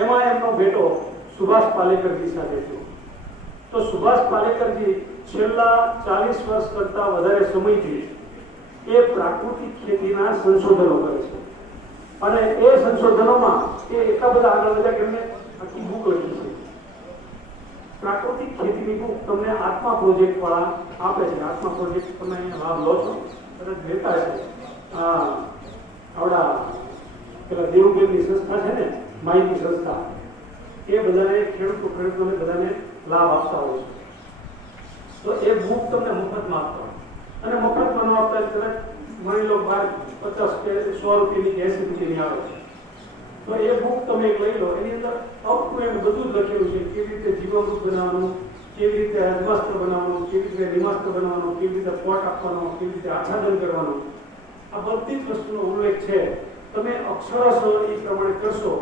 એમાં એમનો બેટો સુભાષ પાલેકરજી સાથે થયો. તો સુભાષ પાલેકરજી છેલ્લા 40 વર્ષ કરતા વધારે સમયથી એ પ્રાકૃતિક ખેતીના સંશોધનો કરે છે, અને એ સંશોધનોમાં એ એટલા બધા આગળ વધ્યા કે એમને આખી બુક લખી છે. પ્રાકૃતિક ખેતીની બુક તમને આત્મા પ્રોજેક્ટ વાળા આપે છે. આત્મા પ્રોજેક્ટ તમે લાભ લો છો, કદાચ લેતા છે. આવડા પેલા દેવદેવની સંસ્થા છે ને, માહિતી સંસ્થા, એ બધાને ખેડૂતોને બધાને લાભ આપતા હોય છે. તો એ બુક તમને મફતમાં આપતા હોય, અને મફતમાં ન આપતા કદાચ માની લો 50 કે 100 રૂપિયાની કે 80 રૂપિયાની આવે છે. તો એ બુક તમે લઈ લો, એની અંદર અપ ટુ એન્ડ બધું જ લખેલું છે. કેવી રીતે જીવામૃત બનાવવાનું, કેવી રીતે અજમાસ્ત્ર બનાવવાનું, કેવી રીતે નિમાસ્ત્ર બનાવવાનું, કેવી રીતે પોટ આપવાનો, કેવી રીતે આચ્છાદન કરવાનું, આ બધી જ વસ્તુનો ઉલ્લેખ છે. તમે અક્ષરશઃ એ પ્રમાણે કરશો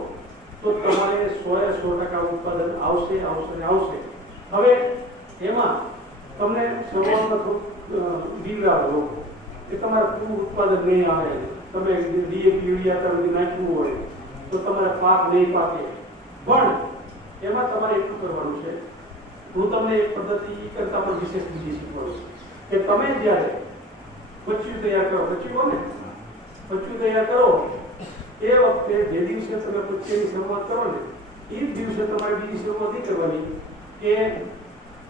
તો તમારે 100% ઉત્પાદન આવશે. હવે એમાં તમને શરૂઆતમાં થોડું બીવડાવે લોકો કે તમારે પૂરું ઉત્પાદન નહીં આવે, તમે ડીએપી યુરિયા તમે નાખ્યું હોય તો તમારે પાક નહીં પાકે. પણ એમાં તમારે એટલું કરવાનું છે, હું તમને એક પદ્ધતિ કરતા પણ વિશેષ બીજી શીખવાડું કે તમે જ્યારે પચ્યું તૈયાર કરો, પચ્યું તૈયાર કરો એ વખતે જે દિવસે તમે પચ્યાની શરૂઆત કરો ને, એ જ દિવસે તમારે બીજી શરૂઆત નહીં કરવાની કે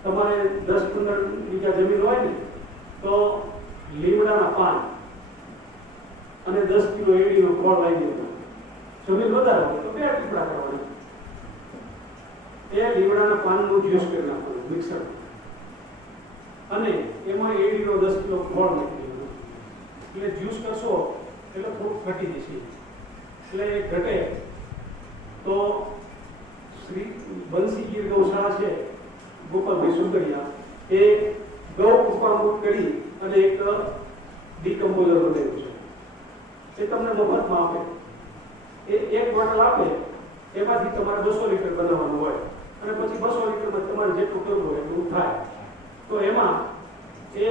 તમારે 10-15 વીઘા જમીન હોય ને તો લીમડાના પાન અને 10 કિલો એડીનો ખોળ લાવી દેવાનો. જમીન વધારે હોય તો 2 ટુકડા કરવાના, એ લીમડાના પાનનું જ્યુસ કરી નાખવાનું મિક્સર, અને એમાં એડીનો 10 કિલો ખોળ નાખી દેવાનો. એટલે જ્યુસ કરશો એટલે થોડું ઘટી જશે. એટલે એ ઘટે તો શ્રી બંસીગીર ગૌશાળા છે, ગોપાલભાઈ સુંદરિયા, એ ગૌ કૃપામૃત કરી અને એક ડીકમ્પોઝર બનાવ્યું છે. એ તમને મફતમાં આપે. એ 1 બોટલ આપે, એમાંથી તમારે 200 લીટર બનાવવાનું હોય, અને પછી 200 લીટરમાં તમારે જેટલું કરવું હોય એટલું થાય. તો એમાં એ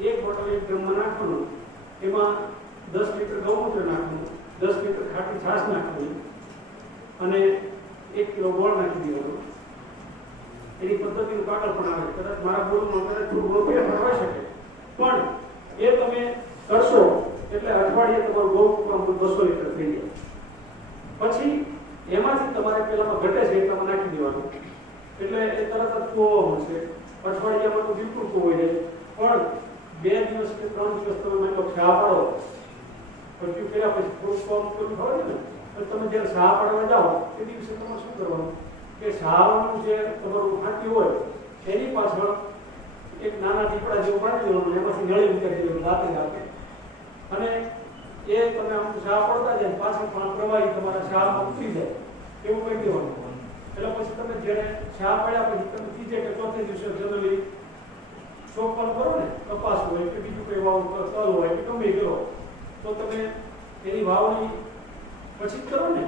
1 બોટલ 1 ડ્રમમાં નાખવાનું, એમાં 10 લીટર ગૌમૂત્ર નાખવાનું, 10 લીટર ખાટી છાશ નાખવાની, અને 1 કિલો ગોળ નાખી દેવાનો. એની પદ્ધતિનું કાગળ પણ આવે છે. કદાચ મારા બોલમાં કદાચ થોડું ફેરફાર હોઈ શકે, પણ એ તમે કરશો એટલે અઠવાડિયે તમારું ગૌમૂત્ર 200 લીટર થઈ જાય. પછી એમાંથી તમારે પેલામાં ઘટે છે એ તમે નાખી દેવાનું, એટલે એ તરત જ કૂવો મળશે. અઠવાડિયામાં તો બિલકુલ કૂવો હોય જાય, પણ 2 દિવસ કે 3 દિવસ તમે માની લો શા પાડો, પછી પેલા પછી થોડું કોમ કરવું હોય ને, તો તમે જ્યારે શા પાડવા જાઓ એ દિવસે તમારે શું કરવાનું કે શાળાનું જે તમારું ફાંકી હોય એની પાછળ એક નાના દીપડા જેવું પાડી દેવાનું, એમાંથી નળી ઉતારી દેવાનું રાતે રાતે, અને એ તમે આમ શા પડતા જાય પાછળ પણ પ્રવાહી તમારા શામાં ઉતરી જાય એવું કહી દેવાનું. એટલે પછી તમે જ્યારે શા પડ્યા પછી તમે ત્રીજે કે ચોથે દિવસે જનરલી ચોપન કરો ને, કપાસ હોય કે બીજું કોઈ વાવ તલ હોય કે ગમે કરો, તો તમે એની વાવણી પછી જ કરો ને,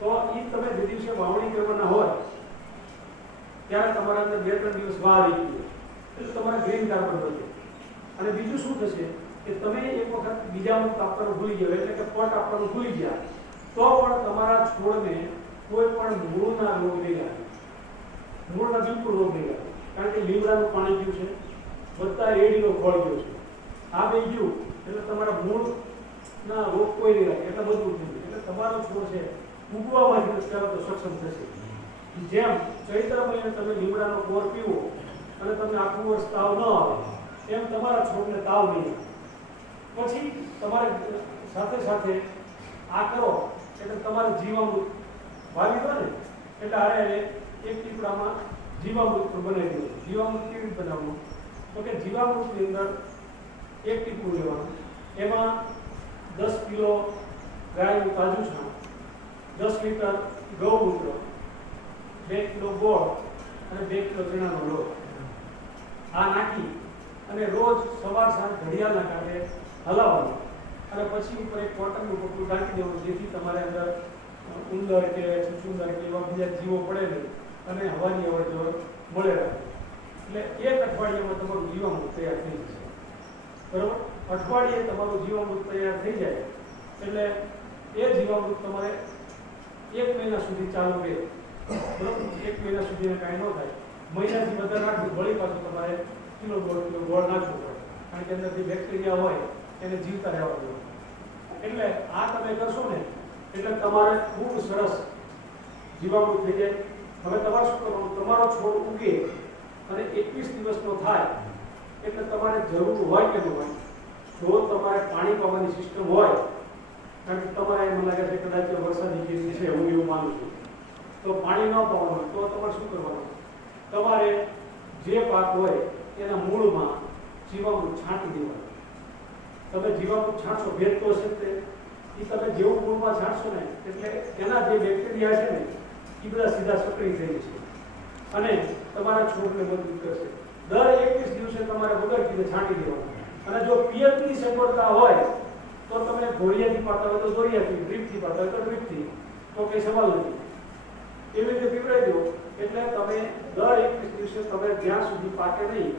તો એ તમે જે દિવસે વાવણી કરવાના હોય ત્યારે તમારા અંદર 2-3 દિવસ વાર આવી ગયો એટલે તમારે ગ્રીન કાર્બન વધે. અને બીજું શું થશે કે તમે એક વખત બીજા મુક્ત આપવાનું ભૂલી ગયા, એટલે કે પટ આપવાનું ભૂલી ગયા, તો પણ તમારા છોડને કોઈ પણ મૂળના રોગ નહીં લાગે, મૂળના બિલકુલ રોગ નહીં લાગે, કારણ કે લીમડાનું પાણી ગયું છે, બધા એડીનો ફળ ગયો છે, આ બે ગયું એટલે તમારા મૂળના રોગ કોઈ નહીં લાગે, એટલે મજબૂત થઈ ગયું. એટલે તમારો છોડ છે ઉગવામાં તો સક્ષમ થશે. જેમ ચૈત્ર મહિને તમે લીમડાનો કોર પીવો અને તમને આખું વર્ષ તાવ ન આવે, એમ તમારા છોડને તાવ નહીં આવે. પછી તમારે સાથે સાથે આ કરો એટલે તમારે જીવામૃત વાવી દો ને, એટલે આરે એક ટીપડામાં જીવામૃત પણ બનાવી દો. જીવામૃત કેવી રીતે બનાવવું તો કે જીવામૃતની અંદર એક ટીપું લેવાનું, એમાં 10 કિલો ગાયનું તાજું છાણ, 10 લીટર ગૌમૂત્ર, 2 કિલો ગોળ અને 2 કિલો ચણાનો લોટ આ નાખી અને રોજ સવાર સાંજ ઘડિયાળના કાંઠે હલાવવાનું, અને પછી ઉપર એક કોટનનું કપડું ઢાંકી દેવું, જેથી તમારે અંદર ઉંદર કે છુચુંદર કે એવા બીજા જીવો પડે નહીં અને હવાની અવરજવર મળે રહે. એટલે એક અઠવાડિયામાં તમારું જીવામૃત તૈયાર થઈ જશે. બરાબર, અઠવાડિયે તમારું જીવામૃત તૈયાર થઈ જાય એટલે એ જીવામૃત તમારે 1 મહિના સુધી ચાલુ રહે. બરાબર, 1 મહિના સુધી કાંઈ ન થાય, મહિનાથી વધારે નાખવું, વળી પાછું તમારે કિલો 1.5 કિલો ગોળ નાખવું પડે, કારણ કે અંદર જે બેક્ટેરિયા હોય એને જીવતા રહેવા દેવું. એટલે આ તમે કરશો ને એટલે તમારે ખૂબ સરસ જીવામૃત થઈ જાય. હવે તમારે શું કરવાનું, તમારો છોડ ઉગે અને 21 દિવસનો થાય એટલે તમારે જરૂર હોય કે ન હોય, જો તમારે પાણી પાવાની સિસ્ટમ હોય, કારણ કે તમારે મને લાગે છે કદાચ વરસાદી ખેતી છે હું એવું માનું છું, તો પાણી ન પાવાનું તો તમારે શું કરવાનું, તમારે જે પાક હોય એના મૂળમાં જીવામૃત છાંટી દેવાનું. તમે જીવામૃત છાંટશો, ભેજ તો હશે તે, એ તમે જેવું મૂળમાં છાંટશો ને એટલે એના જે બેક્ટેરિયા છે ને એ બધા સીધા સક્રિય થઈ જશે અને તમારા છોડને મજબૂત કરશે. દર 21 દિવસે તમારે વગર કીધે છાંટી દેવાનું. અને જો પિયતની સગવડતા હોય તો તમે ઘોડિયાથી પાતા હોય તો ઘોડિયાથી, ડ્રીપથી પાતા હોય તો ડ્રીપથી, તો કંઈ સવાલ નથી, એવી રીતે પીવડાવી દો. એટલે તમે દર 21 દિવસે તમે જ્યાં સુધી પાકે નહીં,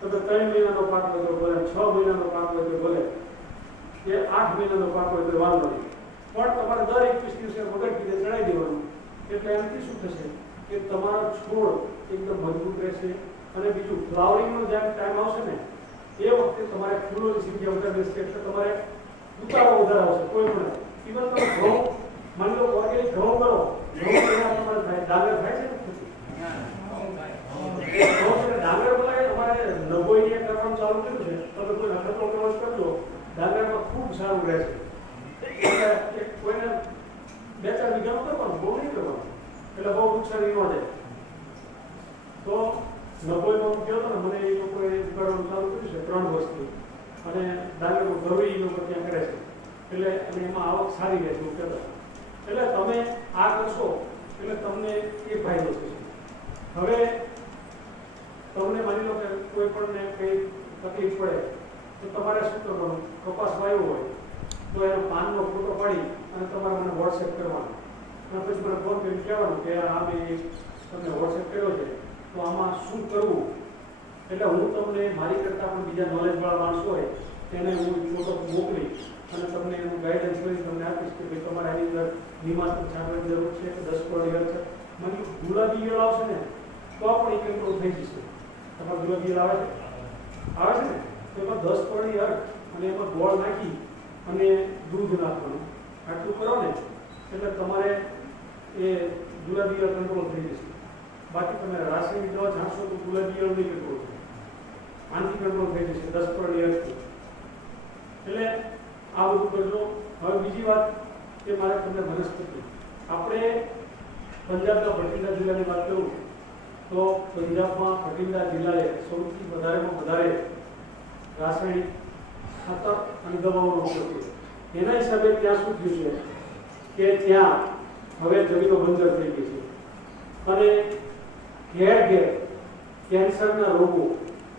તમે 3 મહિનાનો પાક હોય તો ભલે, 6 મહિનાનો પાક હોય તો ભલે, કે 8 મહિનાનો પાક હોય તો વાંધો નહીં, પણ તમારે દર 21 દિવસે વગર કીધે ચડાવી દેવાનું. એટલે એનાથી શું થશે કે તમારો છોડ એકદમ મજબૂત રહેશે. અને બીજું, ફ્લાવરિંગનો જ્યારે ટાઈમ આવશે ને એ વખતે તમારે ફૂલોની સંખ્યા વધારે રહેશે, એટલે તમારે ઉતારો વધારે આવશે. કોઈ પણ ઇવન તમે ઘઉં માની લો ઓર્ગેનિક ઘઉં કરો, ઘઉં એના તમારે થાય, ડાંગર થાય છે ને, ડાંગર બોલાય તમારે નબોઈએ કરવાનું ચાલુ કર્યું છે, તમે કોઈ નખત્રો પ્રવાસ કરજો, ડાંગરમાં ખૂબ સારું રહેશે. એટલે કોઈને 2-4 વીઘાનું કરવાનું, બહુ નહીં કરવાનું, એટલે બહુ નુકસાની ન જાય. તો નબોઈમાં હું કહ્યો હતો ને, મને એ લોકોએ કરવાનું ચાલુ કર્યું છે 3 વર્ષથી, અને ડાંગરનું ઘરવી એ લોકો ત્યાં કરે છે, એટલે અને એમાં આવક સારી રહે છે એવું કહેતા. એટલે તમે આ કરશો એટલે તમને એ ફાયદો થશે. હવે તમને માની લો કે કોઈ પણને કંઈ તકલીફ પડે તો તમારે શું કરવાનું, કપાસ વાવ્યો હોય તો એનો પાનનો ફોટો પાડી અને તમારે મને વોટ્સએપ કરવાનો, અને પછી મને ફોન કરીને કહેવાનું કે આ મેં તમને વોટ્સએપ કર્યો છે તો આમાં શું કરવું. એટલે હું તમને મારી કરતાં પણ બીજા નોલેજવાળા માણસો હોય તેને હું ફોટો મોકલી અને તમને એનું ગાઈડન્સ કરી તમને આપીશ કે ભાઈ તમારે આની અંદર નિમાસ્ત્ર છાંટવાની જરૂર છે કે 10 કરોડ છે. મને ગુલાબી ઈયળ આવશે ને તો પણ એ કંટ્રોલ થઈ જશે. તમારે ગુલાબી આવે છે ને, તો એમાં 10 પડી અર્ક અને એમાં ગોળ નાખી અને દૂધ નાખવાનું, આટલું કરો ને એટલે તમારે એ ગુલાબી ઈયળ કંટ્રોલ થઈ જશે. બાકી તમે રાસાયણિક દવા છાંટશો તો ગુલાબી ઈયળ નહીં કંટ્રોલ થાય, આનાથી કંટ્રોલ થઈ જશે 10 પડી અર્કથી. એટલે આ બધું કરજો. હવે બીજી વાત કે મારે તમને વનસ્પતિ, આપણે પંજાબના ભટિંડા જિલ્લાની વાત કરું તો પંજાબમાં ભટિંડા જિલ્લાએ સૌથી વધારે રાસાયણિક ખાતર અને દવાઓનો ઉપયોગ કર્યો. એના હિસાબે ત્યાં શું થયું છે કે ત્યાં હવે જમીનો બંજર થઈ ગઈ છે અને ઘેર ઘેર કેન્સરના રોગો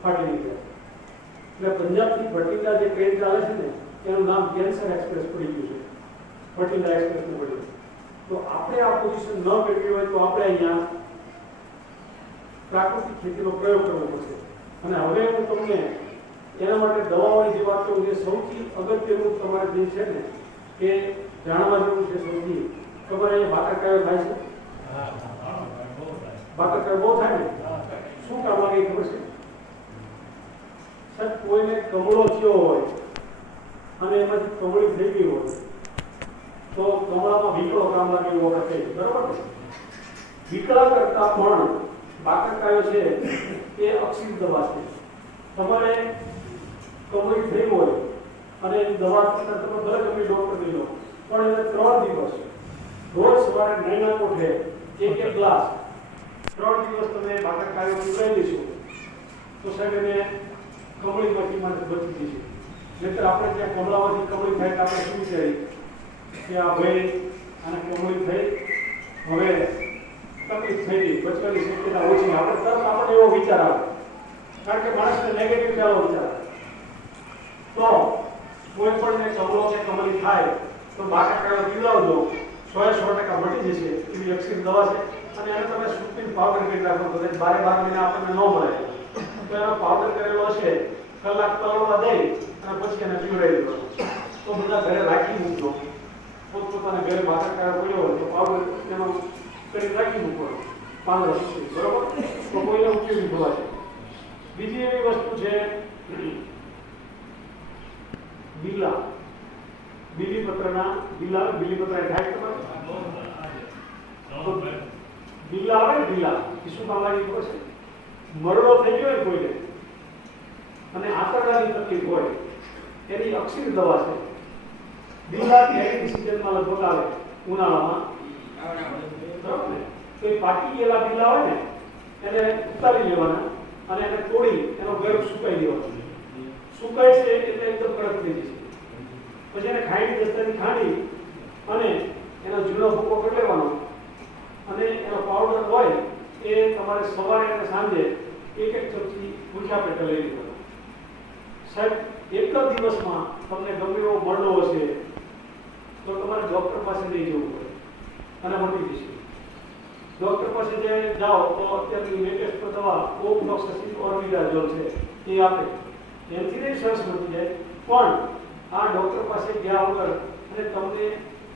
ફાટી નીકળ્યા. એટલે પંજાબથી ભટિંડા જે ટ્રેન ચાલે છે ને એનું નામ કેન્સર એક્સપ્રેસ પડી ગયું છે, ભટિંડા એક્સપ્રેસનું પડ્યું. તો આપણે આ પોઝિશન ન કરવી હોય તો આપણે અહીંયા પ્રાકૃતિક ખેતીનો પ્રયોગ કરવો પડશે. અને હવે હું તમને એના માટે દવાઓની જે વાત કરું, જે સૌથી અગત્યનું તમારે જે છે ને કે જાણવા જેવું છે સૌથી, તમારે અહીંયા બાકરકાયો થાય છે? બાકરકાયો બહુ થાય ને? શું કામ લાગે ખબર છે? સાહેબ, કોઈને કમળો થયો હોય અને એમાંથી કમળી થઈ ગઈ હોય તો કમળામાં વિકળો કામ લાગે એવો વખત છે, બરાબર ને? વિકળા કરતા પણ બાકરકાયો છે એ અક્ષીર દવા છે. તમારે કમળી થઈ હોય અને એની દવા કરતા તમે ભલે ગમે ડોક્ટર લઈ લો, પણ એને 3 દિવસ રોજ સવારે નૈના કોઠે એક ગ્લાસ 3 દિવસ તમે બાકરકાયો પીવડાવી દેશો તો સાહેબ એને કમળીમાંથી બચી જશે. નહીંતર આપણે ત્યાં કમળામાંથી કમળી થાય તો આપણે શું વિચારીએ કે આ ભાઈ આને કમળી થઈ, હવે તકલીફ થઈ ગઈ, બચવાની શક્યતા ઓછી. આપણે તરત આપણને એવો વિચાર આવે, કારણ કે માણસને નેગેટિવ ચાલો વિચાર આવે. તો કોઈ પણને કમળો કે કમળી થાય તો બાકરકાયો પીવડાવજો, 100% મટી જશે. એવી અક્ષીર દવા છે. અને એને તમે સુપીન પાવડર કરી નાખો તો 12 મહિના આપણને ન મળે તો એનો પાવડર કરેલો હશે, કલાક તળવા દઈ અને પછી એને પીવડાવી દેવાનો. તો બધા ઘરે રાખી મૂકજો. પોતપોતાના ઘરે બાકરકાયો પડ્યો હોય તો પાવડર એનો કરી રાખી મૂકવાનો 5 વર્ષ સુધી, બરોબર? તો કોઈને ઉપયોગી થવા છે. બીજી એવી વસ્તુ છે બીલા, બીલીપત્રના બીલા, બીલીપત્ર થાય તમારે બીલા આવે ને, બીલા એ શું કામ લાગે ખબર છે? મરડો થઈ ગયો હોય કોઈને અને આંતરડાની તકલીફ હોય એની અક્ષીર દવા છે. બીલા કેરીની સિઝનમાં લગભગ આવે ઉનાળામાં, બરાબર ને? તો એ પાકી ગયેલા બીલા હોય ને એને ઉતારી લેવાના અને એને તોડી એનો ગર્ભ સુકાઈ દેવાનો. સુકાય છે એટલે એકદમ કડક થઈ જશે. પછી એને ખાંડી દસ્તાની ખાંડી અને એનો ઝીણો ભૂકો કરી લેવાનો અને એનો પાવડર હોય એ તમારે સવારે અને સાંજે 1 ચમચી ઊંચા પેટે લઈ લેવાનો. સાહેબ, એક જ દિવસમાં તમને ગમે એવો મરડો હશે તો તમારે ડૉક્ટર પાસે લઈ જવું પડે અને મટી જશે. ડૉક્ટર પાસે જે જાઓ તો અત્યારની લેટેસ્ટ દવા ઓપ્રોક્સિન ઓર્બિડાઝોલ છે એ આપે, એનાથી નહીં સરસ મટી જાય. પણ આ ડૉક્ટર પાસે ગયા વગર અને તમને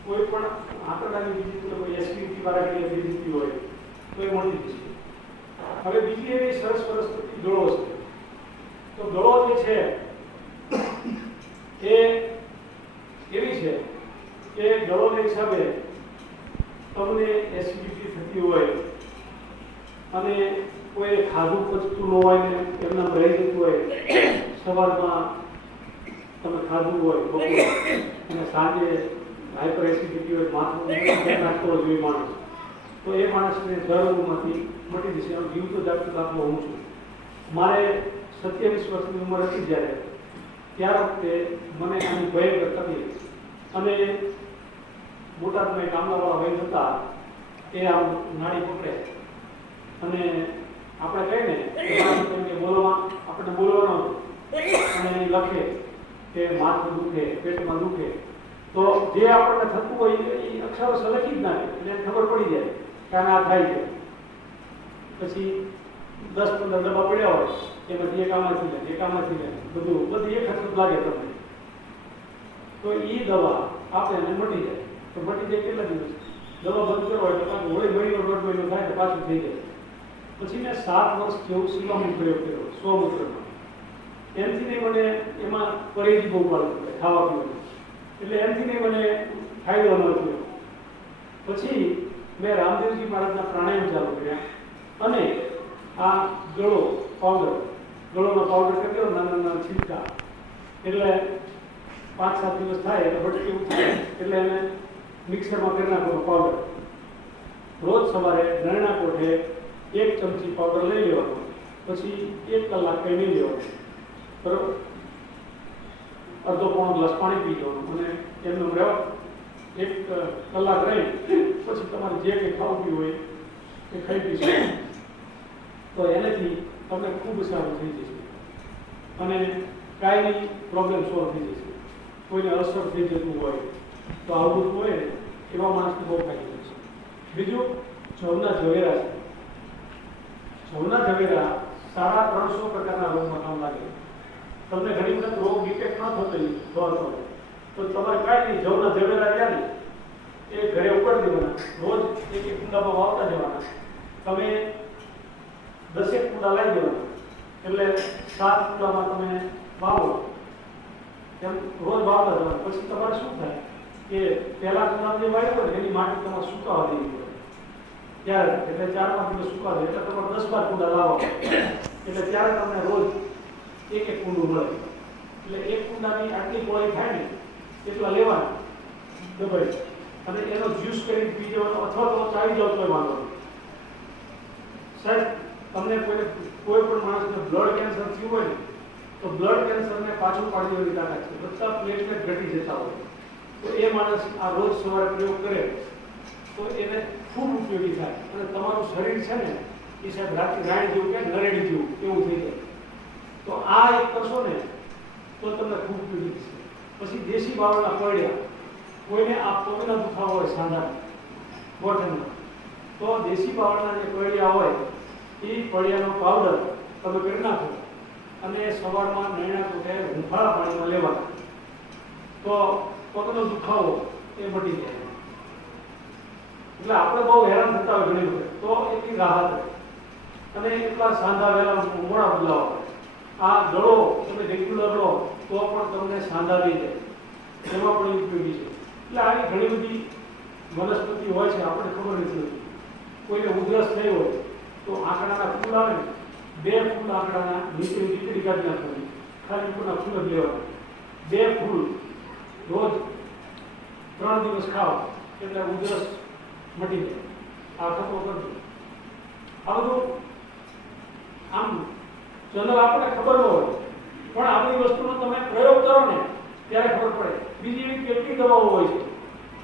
કોઈ પણ આંતરડાની બીજી કોઈ એસિડિટી વાળા કે બીજી હોય તો એ મળી જશે. હવે બીજી એવી સરસ વનસ્પતિ ગળો છે. તો ગળો જે છે એ એવી છે કે ગળોના હિસાબે તમને એસિડિટી થતી હોય અને કોઈ ખાધું પચતું ન હોય ને એમના રહી જતું હોય, સવારમાં તમે ખાધું હોય બપોરે અને સાંજે હાઈપર એસિડિટી હોય, માથું નાખતો હોય જોઈએ માણસ, તો એ માણસને જળમાંથી મટી જશે. એનો જીવતો જાગતો દાખલો હું છું. મારે 27 વર્ષની ઉંમર હતી જ્યારે, ત્યાર વખતે મને આની ભયંકર તકલીફ અને બોટાદમાં એક આમલાવાળા વૈદ હતા, એ આમ નાડી પકડે અને આપણે કહીએ ને કે બોલવા, આપણને બોલવાનું અને એ લખે કે માથું દુખે, પેટમાં દુખે, તો જે આપણને થતું હોય એ અક્ષરો લખી જ નાખે એટલે ખબર પડી જાય કે આને આ થાય છે. પછી 10-15 ડબ્બા પડ્યા હોય એમાંથી એક આમાંથી લે બધી એક હાથ લાગે તમને, તો એ દવા આપણે એને મટી જાય. તો મટી જાય કેટલા દિવસ? દવા બંધ કરો એટલે પાછું હોળી મહિનો 1.5 મહિનો થાય તો પાછું થઈ જાય. પછી મેં 7 વર્ષ જેવું સીવામાં પ્રયોગ કર્યો સ્વમૂત્રમાં. એમથી નહીં મને એમાં પરેજી બહુ પાડવું પડે ખાવા પીવાનું, એટલે એમથી નહીં મને ફાયદો ન થયો. પછી મેં રામદેવજી મહારાજના પ્રાણાયામ ચાલુ કર્યા અને આ ગળો પાવડર, ગળોનો પાવડર કરી દો, નાના નાના છીટકા, એટલે 5-7 દિવસ થાય એટલે બટકી એવું થાય એટલે એને મિક્સરમાં કરી નાખવાનો પાવડર. રોજ સવારે નરણા કોઠે 1 ચમચી પાવડર લઈ લેવાનો, પછી 1 કલાક કંઈ નહીં લેવાનું, બરોબર. અડધો-પોણો ગ્લાસ પાણી પી લેવાનું અને એમનું રહેવા 1 કલાક રહી પછી તમારે જે કંઈ ખાવું પીવું હોય એ ખાઈ પી શકો. તો એનાથી તમને ખૂબ સારું થઈ જશે અને કાંઈની પ્રોબ્લેમ સોલ્વ થઈ જશે. કોઈને અસર થઈ જતું હોય તો આવું હોય ને એવા માણસને બહુ ફાયદો થશે. બીજું જવના ઝવેરા છે. જવના ઝવેરા 350 પ્રકારના રોગમાં કામ લાગે. તમને ઘણી વખત રોગ ડિટેક્ટ ન થતો હોય તો તમારે કાંઈ નહીં, જવના ઝવેરા રહ્યા ને એ ઘરે ઉપાડી દેવાના, રોજ 1-1 કુંડામાં વાવતા જવાના. તમે 10 કુંડા લઈ દેવાના એટલે 7 કુંડામાં તમે વાવો, એમ રોજ વાવતા જવાના. પછી તમારે શું થાય કે પહેલા કુંડામાં જે વાવ્યું હોય એની માટી તમારે સુકાવા દેવી પડે. ત્યારે એટલે 4-5 દિવસ સુકાવા દે એટલે તમારે 10-12 કુંડા લાવવા એટલે ત્યારે તમને રોજ 1-1 કુંડું મળે. એટલે 1 કુંડાની આટલી પોળી થાય ને એટલા લેવાના દબાઈ અને એનો જ્યુસ કરીને પી જવાનો, અથવા તો ચાવી જાવ તો વાંધો નહીં. સાહેબ તમને કોઈ પણ માણસને બ્લડ કેન્સર થયું હોય ને તો બ્લડ કેન્સરને પાછું પાડી દેવાની તાકાત છે. બધા પ્લેટલેટ ઘટી જતા હોય તો એ માણસ આ રોજ સવારે પ્રયોગ કરે તો એને ખૂબ ઉપયોગી થાય અને તમારું શરીર છે ને એ સાહેબ રાણી જેવું કે નરેડી જેવું એવું થઈ જાય. તો આ એક કરશો ને તો તમને ખૂબ ઉપયોગી થશે. પછી દેશી બાવળના પડ્યા, કોઈને આ પગના દુખાવો હોય સાંધા ગોઠણમાં, તો દેશી બાવળના જે પડ્યા હોય એ પડ્યાનો પાવડર તમે કરી નાખો અને સવારમાં નરણા કોઠે હુંફાળા પાણીમાં લેવાના તો પગનો દુખાવો એ મટી જાય. એટલે આપણે બહુ હેરાન થતા હોય ઘણી વખત, તો એટલી રાહત રહે અને એટલા સાંધા વહેલા મોડા બદલાવા. આ ગળો તમે રેગ્યુલર લો તો પણ તમને સાંધા થઈ જાય, એમાં પણ ઉપયોગી છે. એટલે આવી ઘણી બધી વનસ્પતિ હોય છે આપણે ખબર નથી હોતી. કોઈને ઉધરસ થઈ હોય તો આંકડાના ફૂલ આવે ને 2 ફૂલ આંકડાના નીચે દીકરી કાઢી નાખવાની, ખાલી ઉપરના ફૂલ જ લેવાના. 2 ફૂલ રોજ 3 દિવસ ખાઓ એટલે ઉધરસ મટી જાય. આ ખતો કરજો. આ બધું આમ જનરલ આપણને ખબર ન હોય પણ આ બધી વસ્તુનો તમે પ્રયોગ કરો ને ત્યારે ખબર પડે. બીજી એવી કેટલી દવાઓ હોય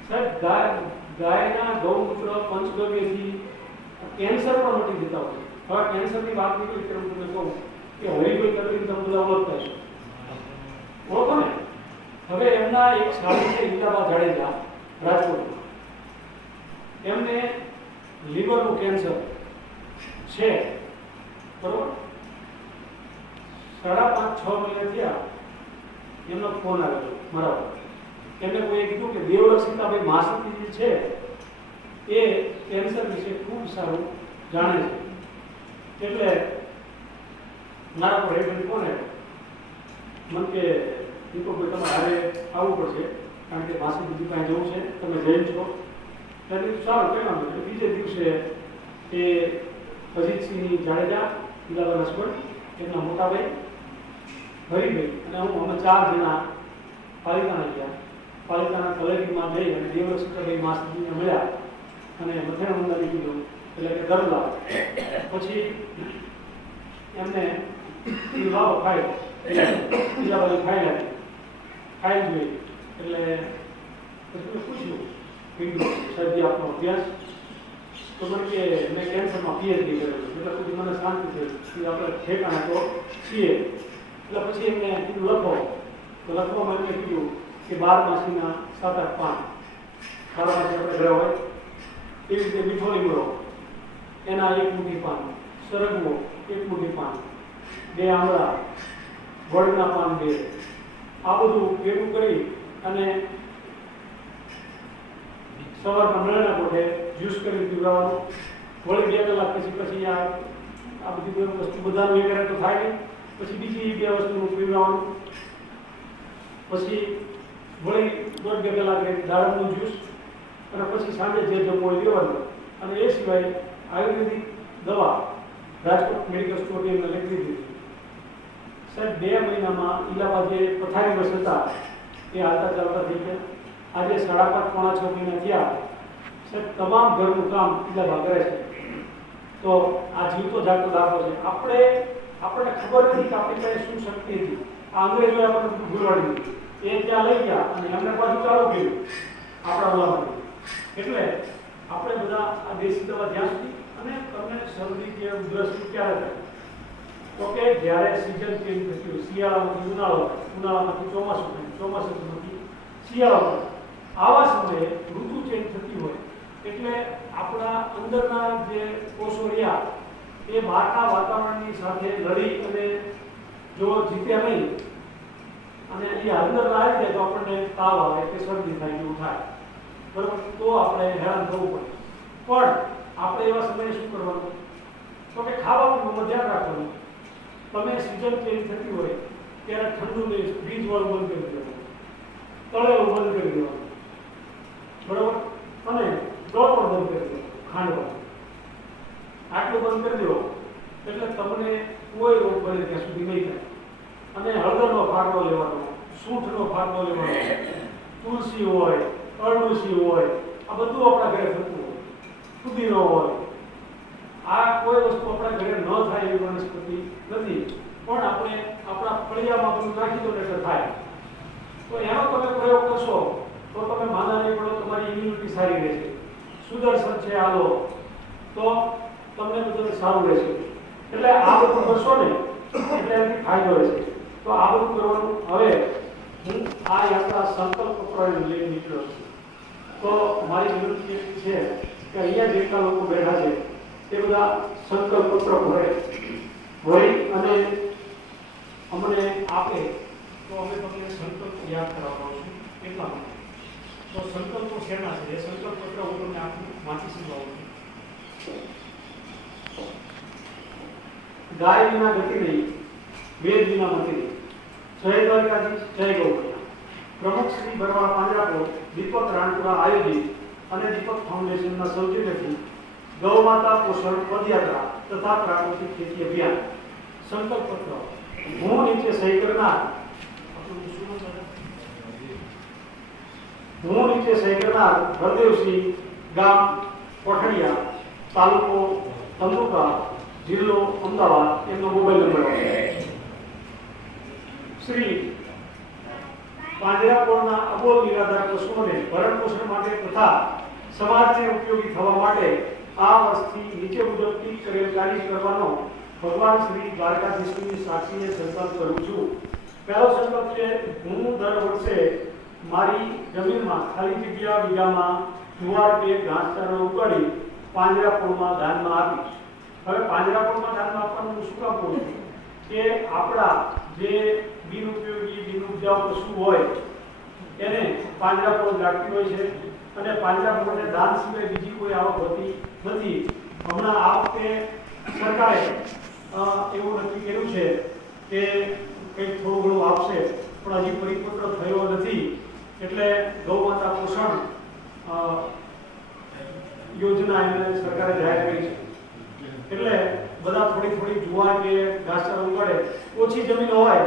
છે સાહેબ. ગાયના ગૌમૂત્ર પંચગવ્યથી કેન્સર પણ મટી જતા હોય. હવે કેન્સરની વાત નીકળી ત્યારે હું તમને કહું કે હરિભાઈ કરીને તમે બધા ઓળખતા છો, ઓળખો ને. હવે એમના એક સાધુ છે લીલાબા જાડેજા રાજકોટમાં, એમને લીવરનું કેન્સર છે, બરોબર. 5.5-6 મહિના થયા એમનો ફોન આવ્યો મારા પર. એમને કોઈએ કીધું કે દેવલક્ષિતાભાઈ માસતી જે છે એ કેન્સર વિશે ખૂબ સારું જાણે છે. એટલે મારા પર એક ફોન આવ્યો મને કે દીપકભાઈ તમારે હારે આવવું પડશે કારણ કે માસી પાસે જવું છે, તમે જૈન છો. ત્યારે સારું કહેવાનું. એટલે બીજે દિવસે એ અજીતસિંહ જાડેજા લીલાબા રાજકોટ એમના મોટાભાઈ હરિભાઈ અને હું અમે 4 જણા પાલિતાણા ગયા. પાલિતાણા કલેક્ટરમાં જઈ અને દેવલક્ષિતાભાઈ માસજીને મળ્યા અને મથેણા મંદાવી કીધું એટલે કે દરલા. પછી એમને લાવો ફાઇલ લીલાબાઈ ફાઇલ આપી, ફાઇલ જોઈ એટલે પછી મેં પૂછ્યું કીધું સાહેબ આપનો અભ્યાસ તો મને કે મેં કેન્સરમાં પીએચડી કરેલું એટલે પછી મને શાંતિ થઈ કે આપણે ઠેકાણા તો છીએ. એટલે પછી એમને કીધું લખો તો લખવામાં એમને કીધું કે 12 માસીના 7-8 પાન, 12 માસી આપણે ઘરે હોય એવી રીતે મીઠો લીમડો એના 1 મુઠ્ઠી પાન, સરગવો 1 મુઠ્ઠી પાન, 2 આમળા, ગોળના પાન 2, આ બધું ભેગું કરી અને સવારમાં નળના કોઠે જ્યુસ કરી પીવડાવવાનું. વળી 2 કલાક પછી આ આ બધી વસ્તુ બધાનું એ કરે તો થાય નહીં. પછી બીજી બે વસ્તુનું પીવડાવવાનું, પછી વળી દોઢ બે કલાક દાડમનું જ્યુસ, અને પછી સાંજે જે જમવું હોય લેવાનું. અને એ સિવાય આયુર્વેદિક દવા રાજકોટ મેડિકલ સ્ટોરથી એમને લખી દીધી. સાહેબ 2 મહિનામાં ઇલાહાબાદ જે પથારીવશ હતા એ હાલતા ચાલતા થઈ ગયા. આજે 5.5 પોણા 6 મહિના થયા. સાહેબ તમામ ઘરનું કામ ઇલાહાબાદ કરે છે. તો આ જીવતો જાગતો દાખલો છે. આપણને ખબર નથી કે આપણી પાસે શું શક્તિ હતી. આ અંગ્રેજોએ આપણને ભૂલવાડી દીધી. એ ત્યાં લઈ ગયા અને એમને પાછું ચાલુ કર્યું આપણા ઓલામાં. એટલે આપણે બધા આ દેશી દવા જ્યાં સુધી, અને તમને શરદી કે ઉધરસ ક્યારે થાય તો કે જ્યારે સિઝન ચેન્જ થતી હોય, શિયાળામાંથી ઉનાળો, ઉનાળામાંથી ચોમાસું થાય, ચોમાસામાંથી શિયાળો થાય, આવા સમયે ઋતુ ચેન્જ થતી હોય એટલે આપણા અંદરના જે કોષો રહ્યા એ બહારના વાતાવરણની સાથે લડી અને જો જીતે નહીં અને એ અંદર આવી જાય તો આપણને તાવ આવે કે શરદી થાય એવું થાય, બરાબર? તો આપણે હેરાન થવું પડે. પણ આપણે એવા સમયે શું કરવાનું? તો કે ખાવા પીવામાં ધ્યાન રાખવાનું. તમે સિઝન ચેન્જ થતી હોય ત્યારે ઠંડુ નહીં, ફ્રીજ વાળું બંધ કરી દેવાનું, તળેલું બંધ કરી દેવાનું, બરાબર? અને ગોળ પણ બંધ કરી દેવાનું, ખાંડવાનું. આટલું બંધ કરી દો એટલે તમને કોઈ રોગ બને ત્યાં સુધી નહીં થાય. અને હળદરનો ફાટો લેવાનો, સૂંઠનો ફાટો લેવાનો, તુલસી હોય, અરડુસી હોય, આ બધું આપણા ઘરે થતું હોય, ફુદીનો હોય. આ કોઈ વસ્તુ આપણા ઘરે ન થાય એવી વનસ્પતિ નથી, પણ આપણે આપણા ફળિયામાં બધું નાખી દો એટલે થાય. તો એનો તમે પ્રયોગ કરશો તો તમે માંદા નહીં પડો, તમારી ઇમ્યુનિટી સારી રહેશે. સુદર્શન છે આલો તો તમને બધું સારું રહેશે. એટલે આ બધું કરશો ને એટલે એનાથી ફાયદો રહેશે. તો આ બધું કરવાનું. હવે હું આ યાત્રા સંકલ્પ પત્રને લઈને નીકળ્યો છું. તો મારી વિનંતી એટલી છે કે અહીંયા જેટલા લોકો બેઠા છે તે બધા સંકલ્પ પત્ર ભરી અને અમને આપે તો અમે તમને સંકલ્પ યાદ કરાવતા છું. એટલા માટે તો સંકલ્પો શેના છે? એ સંકલ્પ પત્ર હું તમને આપું, વાંચી સંભળાવું છું. ગાય વિના ગતિ નહીં, વેદ વિના મતિ નહીં. જય દ્વારકાધીશ, જય ગૌકુળા. પ્રમુખ શ્રી બરવાળા પાંજરાપોળ, દીપક રાણપુરા આયોજિત અને દીપક ફાઉન્ડેશનના સૌજન્યથી ગૌ માતા પોષણ પદયાત્રા તથા પ્રાકૃતિક ખેતી અભિયાન સંકલ્પ પત્ર હું નીચે સહી કરનાર હરદેવસિંહ, ગામ કોઠડિયા, તાલુકો ધંધુકા, જિલ્લો અમદાવાદ, એમનો મોબાઈલ નંબર શ્રી પાંજરાપોળના અબોલ નિરાધાર પશુઓને ભરણ પોષણ માટે તથા સમાજને ઉપયોગી થવા માટે આ વર્ષથી નીચે મુજબથી કરેલ કાર્ય કરવાનો ભગવાન શ્રી દ્વારકાધીશની સાક્ષીને સંકલ્પ કરું છું. પહેલો સંકલ્પ છે, હું દર વર્ષે મારી જમીનમાં ખાલી જગ્યા વીઘામાં જુવાર કે ઘાસચારો ઉગાડી પાંજરાપોળમાં દાનમાં આપીશ. હવે પાંજરાપોળમાં દાનમાં આપવાનું હું શું કામ કહું છું કે આપણા જે બિનઉપયોગી બિનઉપજાઉ પશુ હોય એને પાંજરાપોળ લાગતી હોય છે અને પાંજરાપોળને દાન સિવાય બીજી કોઈ આવક હોતી નથી. હમણાં આ વખતે સરકારે એવું નક્કી કર્યું છે કે કંઈક થોડું ઘણું આપશે, પણ હજી પરિપત્ર થયો નથી. એટલે ગૌ માતા પોષણ યોજના એમને સરકારે જાહેર કરી છે. એટલે બધા થોડી થોડી જુવાર કે ઘાસચારો ઉગાડે. ઓછી જમીન હોય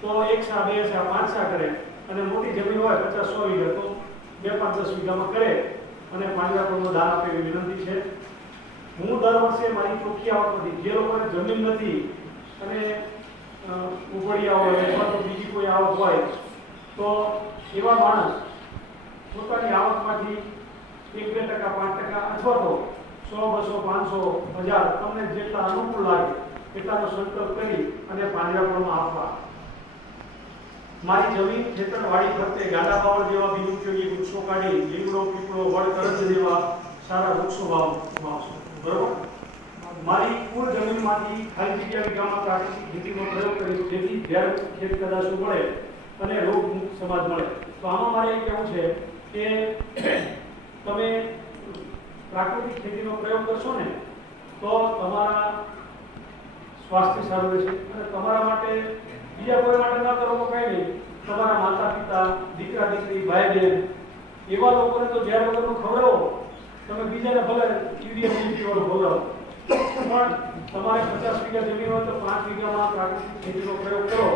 તો 1 સા 2 સા 5 સા કરે, અને મોટી જમીન હોય 50-100 વીઘા તો 2-5-10 વીઘામાં કરે અને પાંજરાપોળનું દાન આપે એવી વિનંતી છે. હું દર વર્ષે મારી ચોખ્ખી આવકમાંથી જે લોકોને જમીન નથી અને ઉગડિયા હોય અથવા તો બીજી કોઈ આવક હોય તો એવા માણસ પોતાની આવકમાંથી 1-2% 5% અથવા તો 100, 200, 500, 1000 તમને જેટલા અનુકૂળ લાગે એટલાનો સંકલ્પ કરી અને પાંજરાપોળમાં આપવા. મારી જમીન ખેતરવાડી ફરતે ગાડા બાવળ જેવા બિનઉપયોગી વૃક્ષો કાઢી લીમડો, પીપળો, વડ, કરંજ જેવા સારા વૃક્ષો વાવશો. બરોબર? મારી કુલ જમીનમાંથી ખાલી જગ્યા વીઘામાં પ્રાકૃતિક ખેતીનો પ્રયોગ કરીશ, જેથી જૈવ ખેત પેદાશો મળે અને રોગ મુક્ત સમાજ મળે. તો આમાં મારે એ કહેવું છે કે તમે પ્રાકૃતિક ખેતીનો પ્રયોગ કરશો ને તો તમારા સ્વાસ્થ્ય સારું રહેશે અને તમારા માટે બીજા કોઈ માટે ન કરો તો કંઈ નહીં, તમારા માતા પિતા, દીકરા દીકરી, ભાઈ બહેન એવા લોકોને તો ઝેર વગરનું ખવડાવો. તમે બીજાને ભલે યુરિયા ડીપી વાળું ખવડાવો, પણ તમારે 50 વીઘા જમીન હોય તો 5 વીઘામાં પ્રાકૃતિક ખેતીનો પ્રયોગ કરો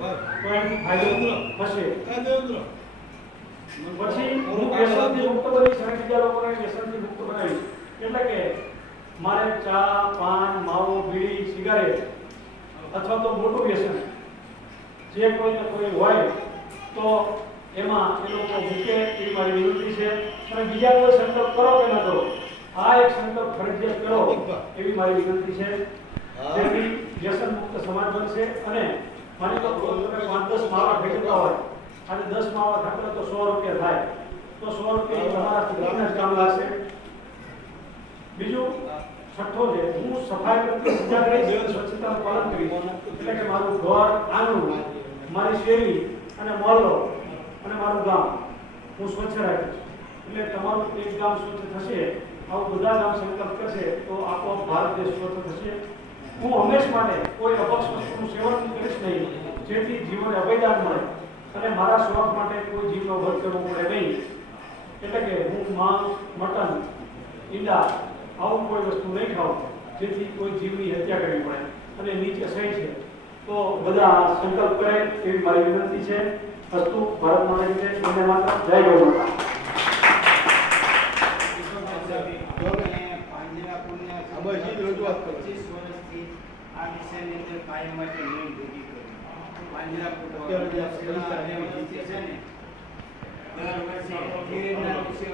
તો એનો ફાયદો થશે. પછી હું વ્યસનથી મુક્ત બનીશ અને બીજા લોકોને વ્યસનથી મુક્ત બનાવીશ. એટલે કે મારે ચા, પાન, માવો, બીડી, સિગારેટ અથવા તો મોટું વ્યસન જે કોઈને કોઈ હોય તો એમાં એ લોકો મૂકે એવી મારી વિનંતી છે. અને બીજા કોઈ સંકલ્પ કરો કે ન કરો, આ એક સંકલ્પ ફરજિયાત કરો એવી મારી વિનંતી છે. જેથી વ્યસન મુક્ત સમાજ બનશે. અને માની લો તમે 5-10 માવા ભેગા હોય અને 10 માવા ખાતા તો 100 રૂપિયા થાય, તો 100 રૂપિયા તમારા પોતાના જ કામ લાગશે. બીજું છઠ્ઠો છે, હું સફાઈ પ્રત્યે સજાગ રહીશ, સ્વચ્છતાનું પાલન કરીશ. એટલે કે મારું ઘર, આંગણું, મારી શેરી અને મહોલ્લો અને મારું ગામ હું સ્વચ્છ રાખીશ. એટલે તમારું એક ગામ સ્વચ્છ થશે, આવું બધા ગામ સંકલ્પ કરશે તો આપોઆપ ભારત દેશ સ્વચ્છ થશે. હું હંમેશ માટે કોઈ અપક્ષ વસ્તુનું સેવન કરીશ નહીં, જેથી જીવનને અભયદાન મળે અને મારા શોખ માટે કોઈ જીવનો વધ કરવો પડે નહીં. એટલે કે હું માંસ, મટન, ઈંડા આવું કોઈ વસ્તુ નહીં ખાવ જેથી કોઈ જીવની હત્યા કરવી પડે અને નીચે સહી છે. તો બધા સંકલ્પ કરે એવી મારી વિનંતી છે. અસ્તુ ભારત માતા કી જય, વંદે માતરમ, જય ગૌ માતા. આ વિષયની અંદર કાયમ માટે નોંધ ભેગી કરી. પાંજરાપોળ છે ને દર વર્ષે એ રીતના વિશે